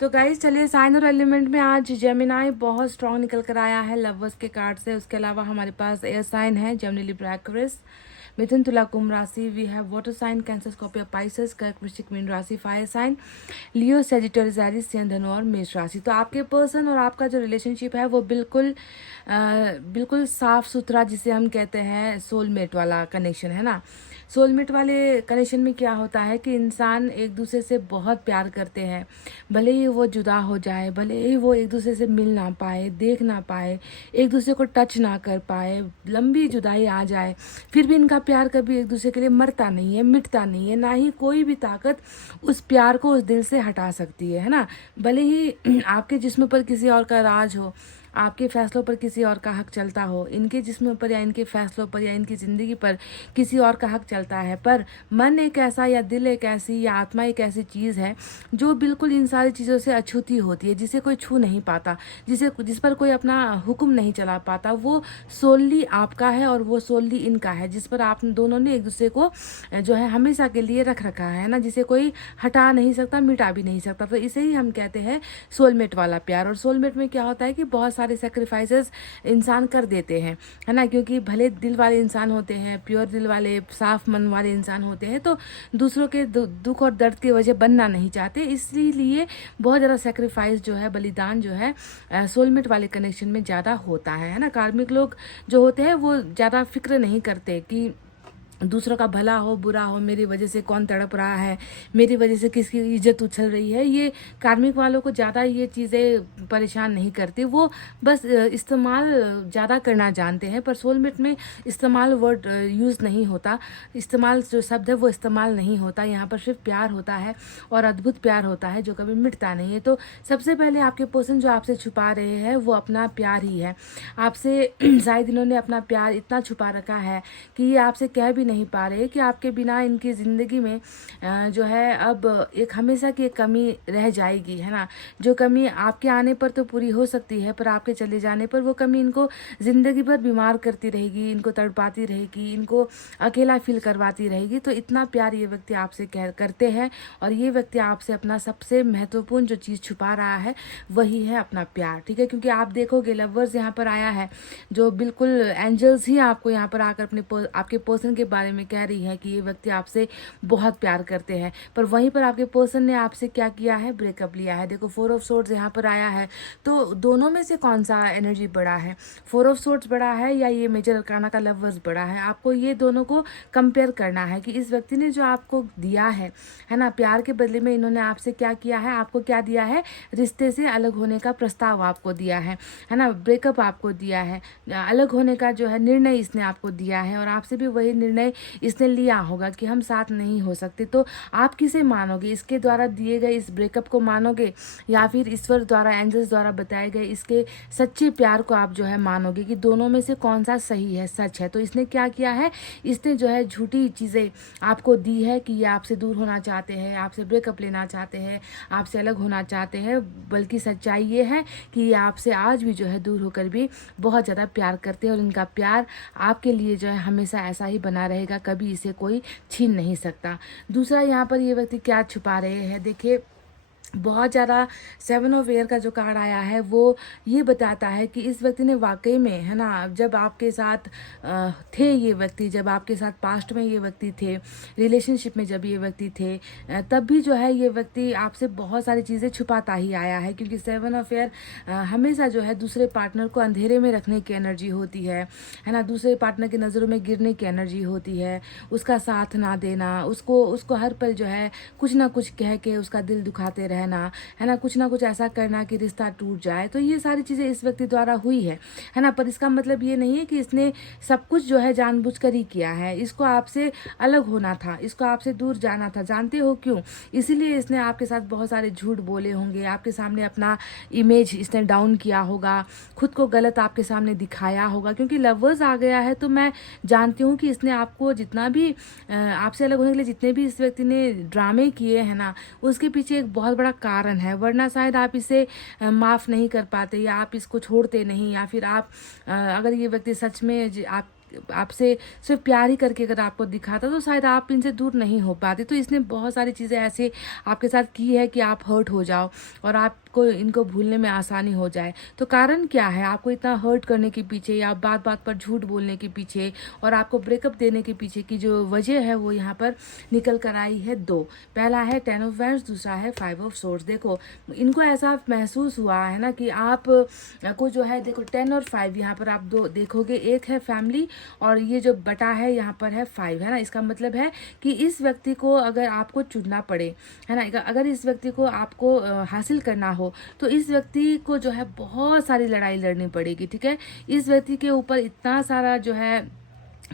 तो गाइस चलिए, साइन और एलिमेंट में आज जेमिनाई बहुत स्ट्रॉन्ग निकल कर आया है लवर्स के कार्ड से। उसके अलावा हमारे पास एयर साइन है, जेमिनी, लिब्रा, एक्वेरियस। मिथुन, तुला, कुंभ राशि। We have water sign Cancer, Scorpio, Pisces, कर्क, वृश्चिक, मीन राशि। Fire sign Leo, Sagittarius, Aries, सिंह, धनु और मेष राशि। तो आपके पर्सन और आपका जो रिलेशनशिप है वो बिल्कुल साफ सुथरा, जिसे हम कहते हैं सोलमेट वाला कनेक्शन है ना। सोलमेट वाले कनेक्शन में क्या होता है कि इंसान एक दूसरे से बहुत प्यार करते हैं, भले ही वो जुदा हो जाए, भले ही वो एक दूसरे से मिल ना पाए, देख ना पाए, एक दूसरे को टच ना कर पाए, लंबी जुदाई आ जाए, फिर भी इनका प्यार कभी एक दूसरे के लिए मरता नहीं है, मिटता नहीं है। ना ही कोई भी ताकत उस प्यार को उस दिल से हटा सकती है ना। भले ही आपके जिस्म पर किसी और का राज हो, आपके फैसलों पर किसी और का हक चलता हो, इनके जिस्म पर या इनके फैसलों पर या इनकी ज़िंदगी पर किसी और का हक चलता है, पर मन एक ऐसा या दिल एक ऐसी या आत्मा एक ऐसी चीज़ है जो बिल्कुल इन सारी चीज़ों से अछूती होती है, जिसे कोई छू नहीं पाता, जिस पर कोई अपना हुक्म नहीं चला पाता। वो सोलली आपका है और वो सोलली इनका है, जिस पर आप दोनों ने एक दूसरे को जो है हमेशा के लिए रख रखा है ना, जिसे कोई हटा नहीं सकता, मिटा भी नहीं सकता। तो इसे ही हम कहते हैं सोलमेट वाला प्यार। और सोलमेट में क्या होता है कि बहुत सारे सेक्रीफाइसेस इंसान कर देते हैं, है ना, क्योंकि भले दिल वाले इंसान होते हैं, प्योर दिल वाले, साफ मन वाले इंसान होते हैं, तो दूसरों के दुख और दर्द की वजह बनना नहीं चाहते, इसलिए बहुत ज़्यादा सेक्रीफाइस जो है, बलिदान जो है सोलमेट वाले कनेक्शन में ज़्यादा होता है ना। कार्मिक लोग जो होते हैं वो ज़्यादा फिक्र नहीं करते कि दूसरों का भला हो बुरा हो, मेरी वजह से कौन तड़प रहा है, मेरी वजह से किसकी इज्जत उछल रही है। ये कार्मिक वालों को ज़्यादा ये चीज़ें परेशान नहीं करती, वो बस इस्तेमाल ज़्यादा करना जानते हैं। पर सोलमेट में इस्तेमाल वर्ड यूज़ नहीं होता, इस्तेमाल जो शब्द है वो इस्तेमाल नहीं होता। यहाँ पर सिर्फ प्यार होता है और अद्भुत प्यार होता है जो कभी मिटता नहीं है। तो सबसे पहले आपके पर्सन जो आपसे छुपा रहे हैं वो अपना प्यार ही है। आपसे शायद इन्होंने अपना प्यार इतना छुपा रखा है कि ये आपसे कह भी नहीं पा रहे कि आपके बिना इनकी ज़िंदगी में जो है अब एक हमेशा की एक कमी रह जाएगी, है ना। जो कमी आपके आने पर तो पूरी हो सकती है, पर आपके चले जाने पर वो कमी इनको ज़िंदगी भर बीमार करती रहेगी, इनको तड़पाती रहेगी, इनको अकेला फील करवाती रहेगी। तो इतना प्यार ये व्यक्ति आपसे करते हैं और ये व्यक्ति आपसे अपना सबसे महत्वपूर्ण जो चीज़ छुपा रहा है वही है अपना प्यार, ठीक है। क्योंकि आप देखोगे लवर्स यहाँ पर आया है, जो बिल्कुल एंजल्स ही आपको यहाँ पर आकर आपके पर्सन के बारे में कह रही है कि ये व्यक्ति आपसे बहुत प्यार करते हैं। पर वहीं पर आपके पर्सन ने आपसे क्या किया है, ब्रेकअप लिया है। देखो 4 ऑफ सोर्ड्स यहाँ पर आया है, तो दोनों में से कौन सा एनर्जी बड़ा है, 4 ऑफ सोर्ड्स बड़ा है या ये मेजर अरकाना का लवर्स बड़ा है। आपको ये दोनों को कंपेयर करना है कि इस व्यक्ति ने जो आपको दिया है ना, प्यार के बदले में इन्होंने आपसे क्या किया है, आपको क्या दिया है, रिश्ते से अलग होने का प्रस्ताव आपको दिया है ना, ब्रेकअप आपको दिया है, अलग होने का जो है निर्णय इसने आपको दिया है और आपसे भी वही निर्णय इसने लिया होगा कि हम साथ नहीं हो सकते। तो आप किसे मानोगे, इसके द्वारा दिए गए इस ब्रेकअप को मानोगे या फिर ईश्वर द्वारा, एंजल्स द्वारा बताए गए इसके सच्चे प्यार को आप जो है मानोगे कि दोनों में से कौन सा सही है, सच है। तो इसने क्या किया है, इसने जो है झूठी चीज़ें आपको दी है कि ये आपसे दूर होना चाहते हैं, आपसे ब्रेकअप लेना चाहते हैं, आपसे अलग होना चाहते हैं, बल्कि सच्चाई ये है कि ये आपसे आज भी जो है दूर होकर भी बहुत ज़्यादा प्यार करते हैं और इनका प्यार आपके लिए जो है हमेशा ऐसा ही बना रहेगा, कभी इसे कोई छीन नहीं सकता। दूसरा यहाँ पर ये व्यक्ति क्या छुपा रहे हैं, देखिए बहुत ज़्यादा 7 ऑफ एयर का जो कार्ड आया है वो ये बताता है कि इस व्यक्ति ने वाकई में, है ना, जब आपके साथ थे ये व्यक्ति, जब आपके साथ पास्ट में ये व्यक्ति थे, रिलेशनशिप में जब ये व्यक्ति थे, तब भी जो है ये व्यक्ति आपसे बहुत सारी चीज़ें छुपाता ही आया है। क्योंकि 7 ऑफ एयर हमेशा जो है दूसरे पार्टनर को अंधेरे में रखने की एनर्जी होती है ना, दूसरे पार्टनर की नज़रों में गिरने की एनर्जी होती है, उसका साथ ना देना, उसको हर पल जो है कुछ ना कुछ कह के उसका दिल दुखाते रहना, है ना, कुछ ना कुछ ऐसा करना कि रिश्ता टूट जाए। तो ये सारी चीज़ें इस व्यक्ति द्वारा हुई है ना। पर इसका मतलब ये नहीं है कि इसने सब कुछ जो है जानबूझकर ही किया है। इसको आपसे अलग होना था, इसको आपसे दूर जाना था। जानते हो क्यों? इसीलिए इसने आपके साथ बहुत सारे झूठ बोले होंगे, आपके सामने अपना इमेज इसने डाउन किया होगा, खुद को गलत आपके सामने दिखाया होगा। क्योंकि लवर्स आ गया है तो मैं जानती हूँ कि इसने आपको जितना भी आपसे अलग होने के लिए जितने भी इस व्यक्ति ने ड्रामे किए हैं ना, उसके पीछे एक बहुत बड़ा कारण है, वरना शायद आप इसे माफ़ नहीं कर पाते या आप इसको छोड़ते नहीं, या फिर आप अगर ये व्यक्ति सच में आपसे सिर्फ प्यार ही करके अगर आपको दिखाता तो शायद आप इनसे दूर नहीं हो पाते। तो इसने बहुत सारी चीज़ें ऐसे आपके साथ की है कि आप हर्ट हो जाओ और आपको इनको भूलने में आसानी हो जाए। तो कारण क्या है आपको इतना हर्ट करने के पीछे या बात बात पर झूठ बोलने के पीछे और आपको ब्रेकअप देने के पीछे की जो वजह है वो यहाँ पर निकल कर आई है दो। पहला है 10 ऑफ वैंड्स, दूसरा है 5 ऑफ सोर्ड्स। देखो इनको ऐसा महसूस हुआ है ना कि आप को जो है, देखो 10 और 5 यहाँ पर आप दो देखोगे, एक है फैमिली और ये जो बटा है यहाँ पर है 5, है ना। इसका मतलब है कि इस व्यक्ति को अगर आपको चुनना पड़े, है ना, अगर इस व्यक्ति को आपको हासिल करना हो तो इस व्यक्ति को जो है बहुत सारी लड़ाई लड़नी पड़ेगी, ठीक है। इस व्यक्ति के ऊपर इतना सारा जो है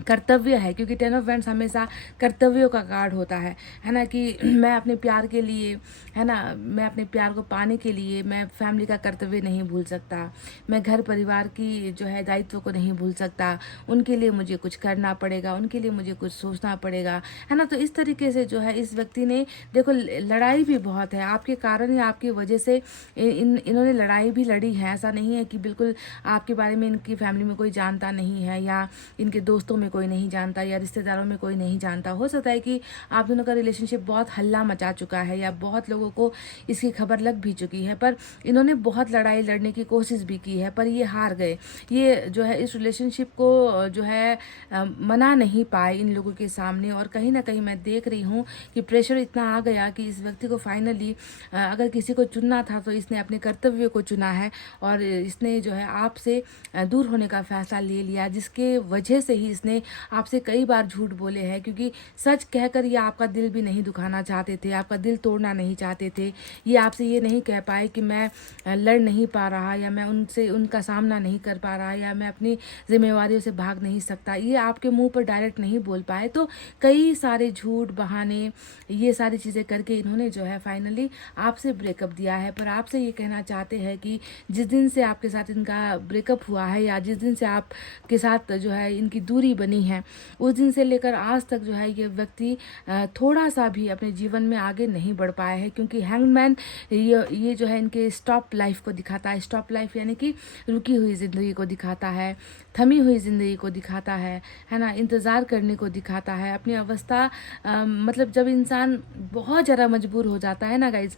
कर्तव्य है, क्योंकि 10 ऑफ वैंड्स हमेशा कर्तव्यों का कार्ड होता है ना, कि मैं अपने प्यार के लिए, है ना, मैं अपने प्यार को पाने के लिए मैं फैमिली का कर्तव्य नहीं भूल सकता, मैं घर परिवार की जो है दायित्व को नहीं भूल सकता, उनके लिए मुझे कुछ करना पड़ेगा, उनके लिए मुझे कुछ सोचना पड़ेगा, है ना। तो इस तरीके से जो है इस व्यक्ति ने, देखो लड़ाई भी बहुत है आपके कारण या आपकी वजह से इन्होंने लड़ाई भी लड़ी है। ऐसा नहीं है कि बिल्कुल आपके बारे में इनकी फैमिली में कोई जानता नहीं है या इनके दोस्तों में कोई नहीं जानता या रिश्तेदारों में कोई नहीं जानता। हो सकता है कि आप दोनों का रिलेशनशिप बहुत हल्ला मचा चुका है या बहुत लोगों को इसकी खबर लग भी चुकी है, पर इन्होंने बहुत लड़ाई लड़ने की कोशिश भी की है, पर ये हार गए। ये जो है इस रिलेशनशिप को जो है मना नहीं पाए इन लोगों के सामने, और कहीं ना कहीं मैं देख रही हूँ कि प्रेशर इतना आ गया कि इस व्यक्ति को फाइनली अगर किसी को चुनना था तो इसने अपने कर्तव्य को चुना है और इसने जो है आपसे दूर होने का फैसला ले लिया, जिसके वजह से ही इसने आपसे कई बार झूठ बोले हैं, क्योंकि सच कहकर ये आपका दिल भी नहीं दुखाना चाहते थे, आपका दिल तोड़ना नहीं चाहते थे। ये आपसे ये नहीं कह पाए कि मैं लड़ नहीं पा रहा या मैं उनसे उनका सामना नहीं कर पा रहा या मैं अपनी जिम्मेवारियों से भाग नहीं सकता, ये आपके मुंह पर डायरेक्ट नहीं बोल पाए। तो कई सारे झूठ बहाने ये सारी चीज़ें करके इन्होंने जो है फाइनली आपसे ब्रेकअप दिया है। पर आपसे ये कहना चाहते हैं कि जिस दिन से आपके साथ इनका ब्रेकअप हुआ है या जिस दिन से आपके साथ जो है इनकी दूरी बनी है, उस दिन से लेकर आज तक जो है ये व्यक्ति थोड़ा सा भी अपने जीवन में आगे नहीं बढ़ पाया है, क्योंकि हैंगमैन ये जो है इनके स्टॉप लाइफ को दिखाता है। स्टॉप लाइफ यानी कि रुकी हुई ज़िंदगी को दिखाता है, थमी हुई ज़िंदगी को दिखाता है ना, इंतज़ार करने को दिखाता है। अपनी अवस्था मतलब जब इंसान बहुत ज़्यादा मजबूर हो जाता है ना गाइज,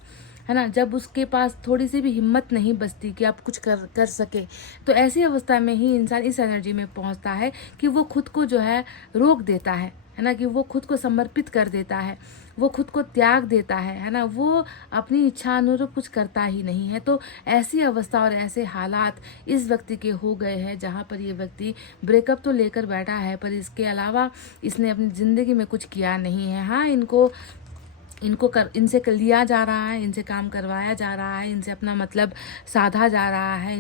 है ना, जब उसके पास थोड़ी सी भी हिम्मत नहीं बचती कि आप कुछ कर सके, तो ऐसी अवस्था में ही इंसान इस एनर्जी में पहुंचता है कि वो खुद को जो है रोक देता है ना, कि वो खुद को समर्पित कर देता है, वो खुद को त्याग देता है ना, वो अपनी इच्छा अनुरूप कुछ करता ही नहीं है। तो ऐसी अवस्था और ऐसे हालात इस व्यक्ति के हो गए हैं जहाँ पर ये व्यक्ति ब्रेकअप तो लेकर बैठा है, पर इसके अलावा इसने अपनी ज़िंदगी में कुछ किया नहीं है। हाँ, इनसे लिया जा रहा है, इनसे काम करवाया जा रहा है, इनसे अपना मतलब साधा जा रहा है,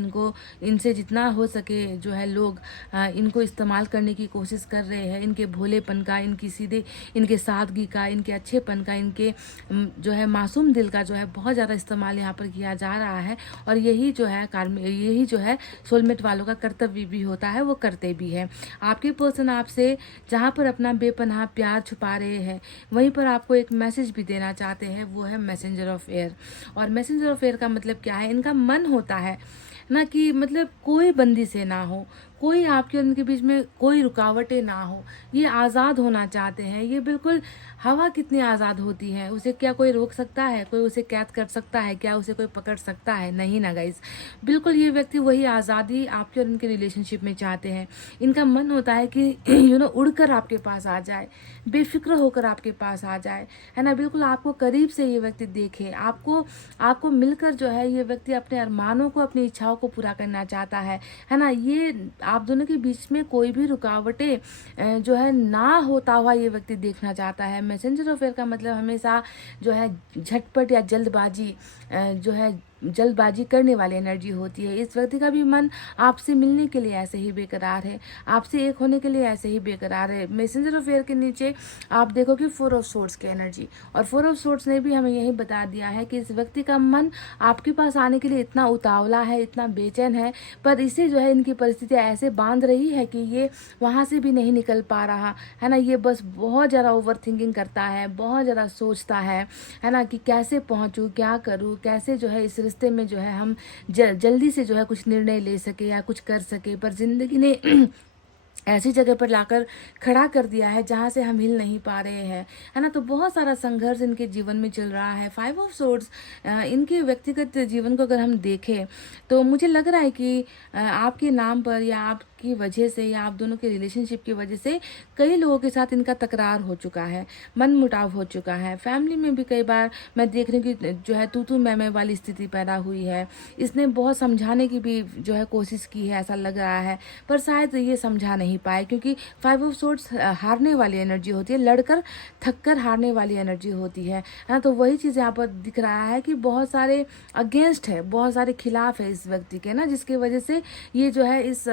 इनसे जितना हो सके जो है लोग इनको इस्तेमाल करने की कोशिश कर रहे हैं। इनके भोलेपन का, इनके सादगी का, इनके अच्छेपन का, इनके जो है मासूम दिल का जो है बहुत ज़्यादा इस्तेमाल यहाँ पर किया जा रहा है। और यही जो है सोलमेट वालों का कर्तव्य भी होता है, वो करते भी है। आपके पर्सन आपसे जहाँ पर अपना बेपनाह प्यार छुपा रहे हैं, वहीं पर आपको एक मैसेज भी देना चाहते हैं, वो है मैसेंजर ऑफ एयर। और मैसेंजर ऑफ एयर का मतलब क्या है, इनका मन होता है ना कि मतलब कोई बंदी से ना हो, कोई आपके और उनके बीच में कोई रुकावटें ना हो, ये आज़ाद होना चाहते हैं। ये बिल्कुल हवा कितनी आज़ाद होती है, उसे क्या कोई रोक सकता है, कोई उसे कैद कर सकता है क्या, उसे कोई पकड़ सकता है, नहीं ना गाइज। बिल्कुल ये व्यक्ति वही आज़ादी आपके और उनके रिलेशनशिप में चाहते हैं। इनका मन होता है कि उड़कर आपके पास आ जाए, बेफिक्र होकर आपके पास आ जाए, है ना, बिल्कुल आपको करीब से ये व्यक्ति देखे, आपको मिलकर जो है ये व्यक्ति अपने अरमानों को, अपनी इच्छाओं को पूरा करना चाहता है ना। ये आप दोनों के बीच में कोई भी रुकावटें जो है ना होता हुआ ये व्यक्ति देखना चाहता है। मैसेंजर ऑफ एयर का मतलब हमेशा जो है झटपट या जल्दबाजी करने वाली एनर्जी होती है। इस व्यक्ति का भी मन आपसे मिलने के लिए ऐसे ही बेकरार है, आपसे एक होने के लिए ऐसे ही बेकरार है। मैसेंजर ऑफ एयर के नीचे आप देखोगे 4 ऑफ सोर्ड्स की एनर्जी, और 4 ऑफ सोर्ड्स ने भी हमें यही बता दिया है कि इस व्यक्ति का मन आपके पास आने के लिए इतना उतावला है, इतना बेचैन है, पर इसे जो है इनकी परिस्थितियाँ ऐसे बांध रही है कि ये वहाँ से भी नहीं निकल पा रहा है ना। ये बस बहुत ज़्यादा ओवर थिंकिंग करता है, बहुत ज़्यादा सोचता है ना, कि कैसे पहुँचूँ, क्या करूँ, कैसे जो है इस रिश्ते में जो है हम जल्दी से जो है कुछ निर्णय ले सके या कुछ कर सके। पर ज़िंदगी ने ऐसी जगह पर लाकर खड़ा कर दिया है जहाँ से हम हिल नहीं पा रहे हैं, है ना। तो बहुत सारा संघर्ष इनके जीवन में चल रहा है। 5 ऑफ सोर्ड्स इनके व्यक्तिगत जीवन को अगर हम देखें तो मुझे लग रहा है कि आपके नाम पर या आपकी वजह से या आप दोनों के रिलेशनशिप की वजह से कई लोगों के साथ इनका तकरार हो चुका है, मन मुटाव हो चुका है। फैमिली में भी कई बार मैं देख रही हूँ कि जो है तू मैं वाली स्थिति पैदा हुई है। इसने बहुत समझाने की भी जो है कोशिश की है, ऐसा लग रहा है, पर शायद ये समझा नहीं पाए, क्योंकि 5 ऑफ सोर्ड्स हारने वाली एनर्जी होती है, लड़कर थककर हारने वाली एनर्जी होती है ना। तो वही चीज़ यहाँ पर दिख रहा है कि बहुत सारे अगेंस्ट है, बहुत सारे खिलाफ है इस व्यक्ति के ना, जिसकी वजह से ये जो है इस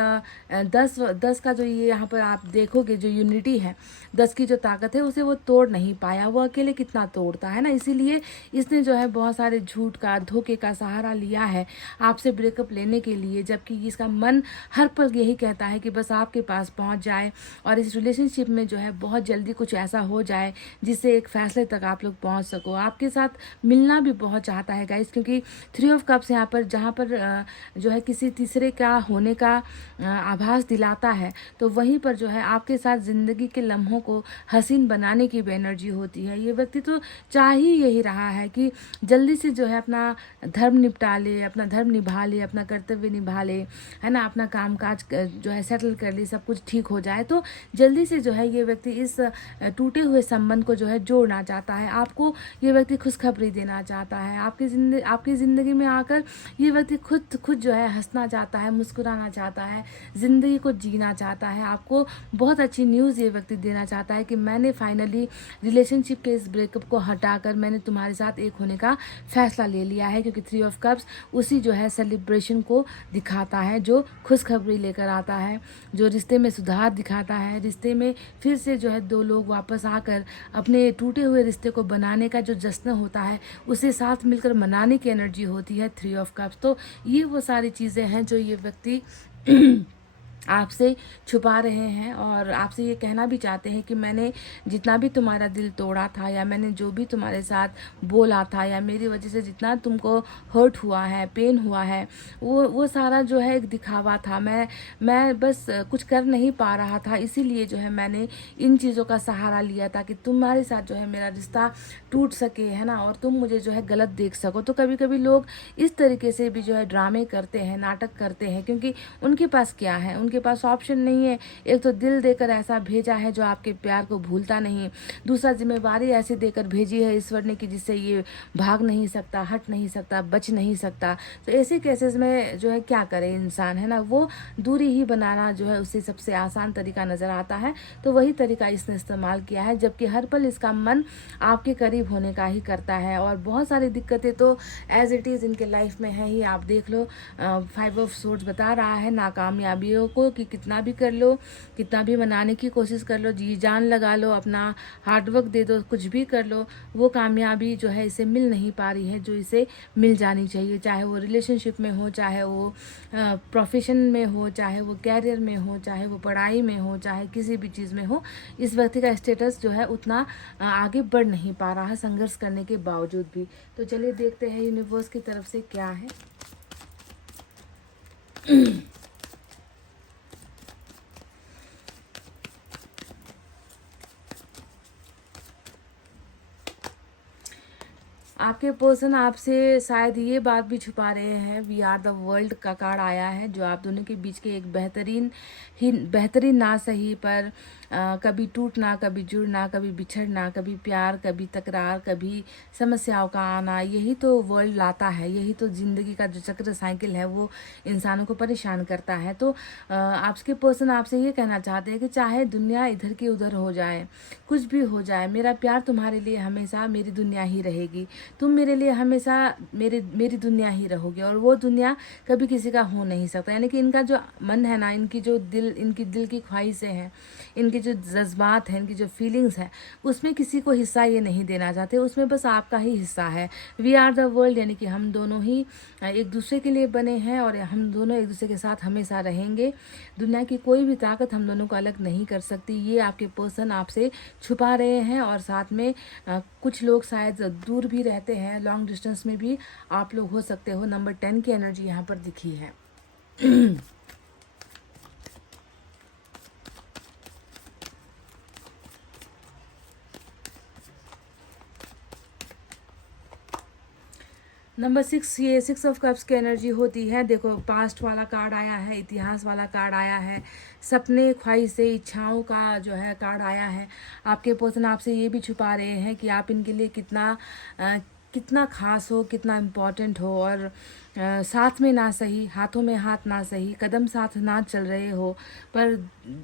10 का जो ये यहाँ पर आप देखोगे जो यूनिटी है, 10 की जो ताकत है उसे वो तोड़ नहीं पाया। वो अकेले कितना तोड़ता है ना, इसीलिए इसने जो है बहुत सारे झूठ का, धोखे का सहारा लिया है आपसे ब्रेकअप लेने के लिए, जबकि इसका मन हर पल यही कहता है कि बस आपके पास पहुंच जाए और इस रिलेशनशिप में जो है बहुत जल्दी कुछ ऐसा हो जाए जिससे एक फैसले तक आप लोग पहुंच सको। आपके साथ मिलना भी बहुत चाहता है गाइस, क्योंकि 3 ऑफ कप्स यहाँ पर जहाँ पर जो है किसी तीसरे का होने का आभास दिलाता है, तो वहीं पर जो है आपके साथ ज़िंदगी के लम्हों को हसीन बनाने की भी एनर्जी होती है। ये व्यक्ति तो चाह ही यही रहा है कि जल्दी से जो है अपना धर्म निपटा ले, अपना धर्म निभा ले, अपना कर्तव्य निभा ले, है ना, अपना कामकाज जो है सेटल कर ले, सब कुछ ठीक हो जाए। तो जल्दी से जो है ये व्यक्ति इस टूटे हुए संबंध को जो है जोड़ना चाहता है। आपको ये व्यक्ति खुशखबरी देना चाहता है। आपकी ज़िंदगी में आकर ये व्यक्ति खुद जो है हंसना चाहता है, मुस्कुराना चाहता है, ज़िंदगी को जीना चाहता है। आपको बहुत अच्छी न्यूज़ ये व्यक्ति देना चाहता है कि मैंने फाइनली रिलेशनशिप के इस ब्रेकअप को हटाकर मैंने तुम्हारे साथ एक होने का फैसला ले लिया है, क्योंकि 3 ऑफ कप्स उसी जो है सेलिब्रेशन को दिखाता है, जो खुशखबरी लेकर आता है, जो रिश्ते में सुधार दिखाता है, रिश्ते में फिर से जो है दो लोग वापस आकर अपने टूटे हुए रिश्ते को बनाने का जो जश्न होता है उसे साथ मिलकर मनाने की एनर्जी होती है 3 ऑफ कप्स। तो ये वो सारी चीज़ें हैं जो ये व्यक्ति आपसे छुपा रहे हैं और आपसे ये कहना भी चाहते हैं कि मैंने जितना भी तुम्हारा दिल तोड़ा था, या मैंने जो भी तुम्हारे साथ बोला था, या मेरी वजह से जितना तुमको हर्ट हुआ है, पेन हुआ है, वो सारा जो है एक दिखावा था। मैं बस कुछ कर नहीं पा रहा था, इसीलिए जो है मैंने इन चीज़ों का सहारा लिया था कि तुम्हारे साथ जो है मेरा रिश्ता टूट सके, है ना, और तुम मुझे जो है गलत देख सको। तो कभी कभी लोग इस तरीके से भी जो है ड्रामे करते हैं, नाटक करते हैं, क्योंकि उनके पास क्या है, उनके पास ऑप्शन नहीं है। एक तो दिल देकर ऐसा भेजा है जो आपके प्यार को भूलता नहीं, दूसरा जिम्मेवारी ऐसी देकर भेजी है ईश्वर ने कि जिससे ये भाग नहीं सकता, हट नहीं सकता, बच नहीं सकता। तो ऐसे केसेस में जो है क्या करे इंसान, है ना, वो दूरी ही बनाना जो है उससे सबसे आसान तरीका नज़र आता है। तो वही तरीका इसने इस्तेमाल किया है, जबकि हर पल इसका मन आपके करीब होने का ही करता है। और बहुत सारी दिक्कतें तो एज इट इज़ इनके लाइफ में है ही। आप देख लो 5 ऑफ सोर्ड्स बता रहा है नाकामयाबियों को कि कितना भी कर लो, कितना भी मनाने की कोशिश कर लो, जी जान लगा लो, अपना हार्डवर्क दे दो, कुछ भी कर लो, वो कामयाबी जो है इसे मिल नहीं पा रही है जो इसे मिल जानी चाहिए। चाहे वो रिलेशनशिप में हो, चाहे वो प्रोफेशन में हो, चाहे वो कैरियर में हो, चाहे वो पढ़ाई में हो, चाहे किसी भी चीज़ में हो, इस व्यक्ति का स्टेटस जो है उतना आगे बढ़ नहीं पा रहा है संघर्ष करने के बावजूद भी। तो चलिए देखते हैं यूनिवर्स की तरफ से क्या है। आपके पर्सन आपसे शायद ये बात भी छुपा रहे हैं। वी आर द वर्ल्ड का कार्ड आया है, जो आप दोनों के बीच के एक बेहतरीन ना सही पर कभी टूटना, कभी जुड़ना, कभी बिछड़ना, कभी प्यार, कभी तकरार, कभी समस्याओं का आना, यही तो वर्ल्ड लाता है। यही तो ज़िंदगी का जो चक्र साइकिल है वो इंसानों को परेशान करता है। तो आपके पर्सन आपसे ये कहना चाहते हैं कि चाहे दुनिया इधर की उधर हो जाए, कुछ भी हो जाए, मेरा प्यार तुम्हारे लिए हमेशा मेरी दुनिया ही रहेगी। तुम मेरे लिए हमेशा मेरी दुनिया ही रहोगे, और वो दुनिया कभी किसी का हो नहीं सकता। यानी कि इनका जो मन है ना, इनकी दिल की ख्वाहिशें हैं, इनके जो जज्बात हैं, इनकी जो फीलिंग्स हैं, उसमें किसी को हिस्सा ये नहीं देना चाहते, उसमें बस आपका ही हिस्सा है। वी आर द वर्ल्ड, यानी कि हम दोनों ही एक दूसरे के लिए बने हैं और हम दोनों एक दूसरे के साथ हमेशा रहेंगे। दुनिया की कोई भी ताकत हम दोनों को अलग नहीं कर सकती। ये आपके पर्सन आपसे छुपा रहे हैं, और साथ में कुछ लोग शायद दूर भी रहते हैं, लॉन्ग डिस्टेंस में भी आप लोग हो सकते हो। नंबर 10 की एनर्जी यहाँ पर दिखी है। नंबर 6, ये 6 ऑफ कप्स की एनर्जी होती है। देखो पास्ट वाला कार्ड आया है, इतिहास वाला कार्ड आया है, सपने, ख्वाहिशें, इच्छाओं का जो है कार्ड आया है। आपके पर्सन आपसे ये भी छुपा रहे हैं कि आप इनके लिए कितना खास हो, कितना इम्पोर्टेंट हो, और साथ में ना सही, हाथों में हाथ ना सही, कदम साथ ना चल रहे हो, पर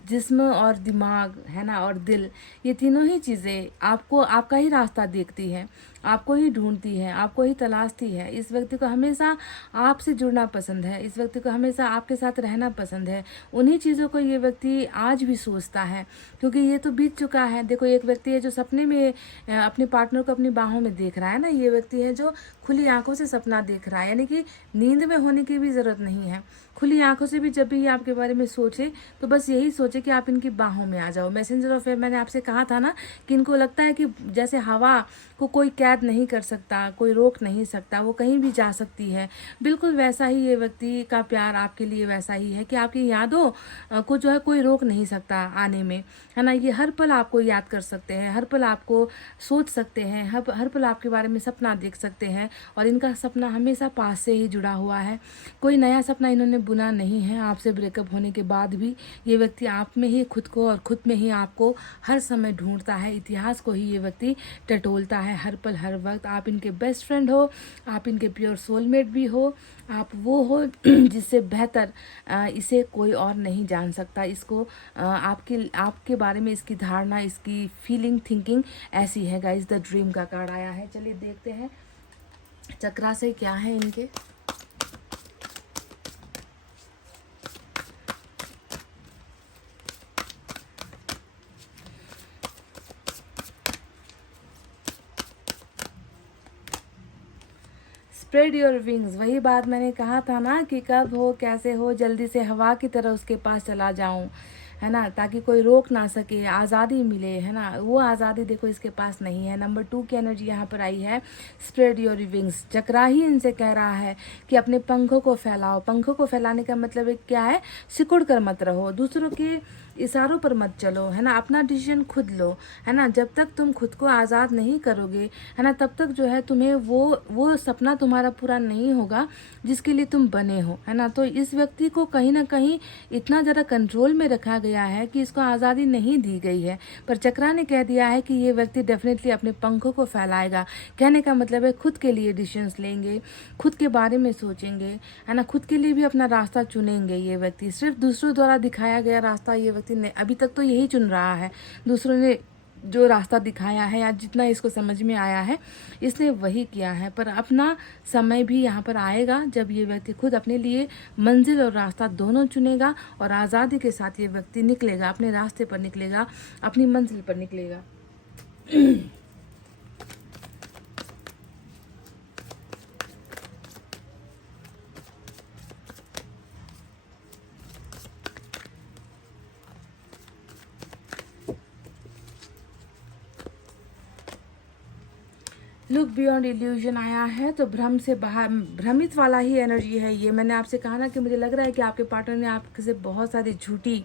जिस्म और दिमाग है ना, और दिल, ये तीनों ही चीज़ें आपको आपका ही रास्ता देखती हैं, आपको ही ढूंढती है, आपको ही तलाशती है। इस व्यक्ति को हमेशा आपसे जुड़ना पसंद है, इस व्यक्ति को हमेशा आपके साथ रहना पसंद है। उन्हीं चीज़ों को ये व्यक्ति आज भी सोचता है, क्योंकि ये तो बीत चुका है। देखो एक व्यक्ति है जो सपने में अपने पार्टनर को अपनी बाहों में देख रहा है ना, ये व्यक्ति है जो खुली आंखों से सपना देख रहा है, यानी कि नींद में होने की भी ज़रूरत नहीं है। खुली आंखों से भी जब भी ये आपके बारे में सोचे तो बस यही सोचे कि आप इनकी बाहों में आ जाओ। मैसेंजर ऑफ एयर, मैंने आपसे कहा था ना कि इनको लगता है कि जैसे हवा को कोई कैद नहीं कर सकता, कोई रोक नहीं सकता, वो कहीं भी जा सकती है। बिल्कुल वैसा ही ये व्यक्ति का प्यार आपके लिए वैसा ही है कि आपकी यादों को जो है कोई रोक नहीं सकता आने में, है ना। ये हर पल आपको याद कर सकते हैं, हर पल आपको सोच सकते हैं, हर पल आपके बारे में सपना देख सकते हैं, और इनका सपना हमेशा पास से ही जुड़ा हुआ है। कोई नया सपना इन्होंने बुना नहीं है। आपसे ब्रेकअप होने के बाद भी ये व्यक्ति आप में ही खुद को और खुद में ही आपको हर समय ढूंढता है। इतिहास को ही ये व्यक्ति टटोलता है हर पल हर वक्त। आप इनके बेस्ट फ्रेंड हो, आप इनके प्योर सोलमेट भी हो, आप वो हो जिससे बेहतर इसे कोई और नहीं जान सकता। इसको आपके बारे में इसकी धारणा, इसकी फीलिंग, थिंकिंग ऐसी है गाइस। द ड्रीम का कार्ड आया है। चलिए देखते हैं चक्रा से क्या है इनके। स्प्रेड योर विंग्स, वही बात मैंने कहा था ना कि कब हो, कैसे हो, जल्दी से हवा की तरह उसके पास चला जाऊं, है ना, ताकि कोई रोक ना सके, आज़ादी मिले, है ना। वो आज़ादी देखो इसके पास नहीं है। नंबर 2 की एनर्जी यहाँ पर आई है। स्प्रेड योर विंग्स, चक्रा ही इनसे कह रहा है कि अपने पंखों को फैलाओ। पंखों को फैलाने का मतलब क्या है? सिकुड़ कर मत रहो, दूसरों के इशारों पर मत चलो, है ना। अपना डिसीजन खुद लो, है ना। जब तक तुम खुद को आज़ाद नहीं करोगे, है ना, तब तक जो है तुम्हें वो सपना तुम्हारा पूरा नहीं होगा जिसके लिए तुम बने हो, है ना। तो इस व्यक्ति को कहीं ना कहीं इतना ज़्यादा कंट्रोल में रखा गया है कि इसको आज़ादी नहीं दी गई है। पर चक्रा ने कह दिया है कि ये व्यक्ति डेफिनेटली अपने पंखों को फैलाएगा। कहने का मतलब है खुद के लिए डिसीजंस लेंगे, खुद के बारे में सोचेंगे, है ना, खुद के लिए भी अपना रास्ता चुनेंगे। ये व्यक्ति सिर्फ दूसरों द्वारा दिखाया गया रास्ता ये व्यक्ति ने अभी तक तो यही चुन रहा है। दूसरों ने जो रास्ता दिखाया है या जितना इसको समझ में आया है इसने वही किया है। पर अपना समय भी यहाँ पर आएगा जब ये व्यक्ति खुद अपने लिए मंजिल और रास्ता दोनों चुनेगा, और आज़ादी के साथ ये व्यक्ति निकलेगा, अपने रास्ते पर निकलेगा, अपनी मंजिल पर निकलेगा। लुक बियॉन्ड इल्यूजन आया है। तो भ्रम से बाहर, भ्रमित वाला ही एनर्जी है ये। मैंने आपसे कहा ना कि मुझे लग रहा है कि आपके पार्टनर ने आपसे बहुत सारी झूठी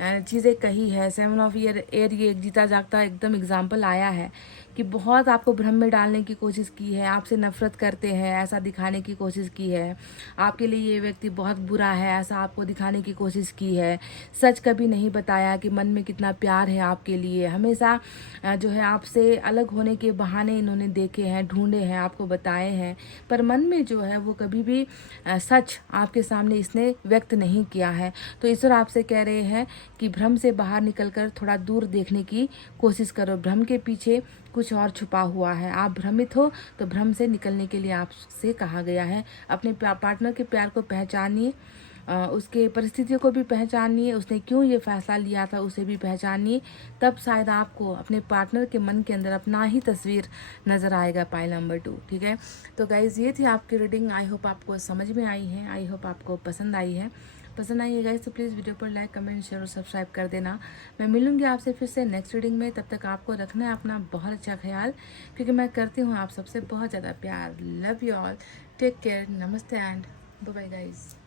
चीज़ें कही है। 7 ऑफ एयर ये एक जीता जागता एकदम एग्जाम्पल आया है कि बहुत आपको भ्रम में डालने की कोशिश की है, आपसे नफरत करते हैं ऐसा दिखाने की कोशिश की है, आपके लिए ये व्यक्ति बहुत बुरा है ऐसा आपको दिखाने की कोशिश की है। सच कभी नहीं बताया कि मन में कितना प्यार है आपके लिए। हमेशा जो है आपसे अलग होने के बहाने इन्होंने देखे हैं, ढूंढे हैं, आपको बताए हैं, पर मन में जो है वो कभी भी सच आपके सामने इसने व्यक्त नहीं किया है। तो ईश्वर आपसे कह रहे हैं कि भ्रम से बाहर निकलकर थोड़ा दूर देखने की कोशिश करो। भ्रम के पीछे कुछ और छुपा हुआ है। आप भ्रमित हो तो भ्रम से निकलने के लिए आपसे कहा गया है। अपने पार्टनर के प्यार को पहचानिए, उसके परिस्थितियों को भी पहचानिए, उसने क्यों ये फैसला लिया था उसे भी पहचानिए। तब शायद आपको अपने पार्टनर के मन के अंदर अपना ही तस्वीर नज़र आएगा। पाइल नंबर 2, ठीक है। तो गाइज़ ये थी आपकी रीडिंग। आई होप आपको समझ में आई है, आई होप आपको पसंद आई है। पसंद आई है गाइस तो प्लीज़ वीडियो पर लाइक, कमेंट, शेयर और सब्सक्राइब कर देना। मैं मिलूंगी आपसे फिर से नेक्स्ट रीडिंग में। तब तक आपको रखना है अपना बहुत अच्छा ख्याल, क्योंकि मैं करती हूँ आप सबसे बहुत ज़्यादा प्यार। Love you all, take care, नमस्ते एंड बाय बाय गाइस।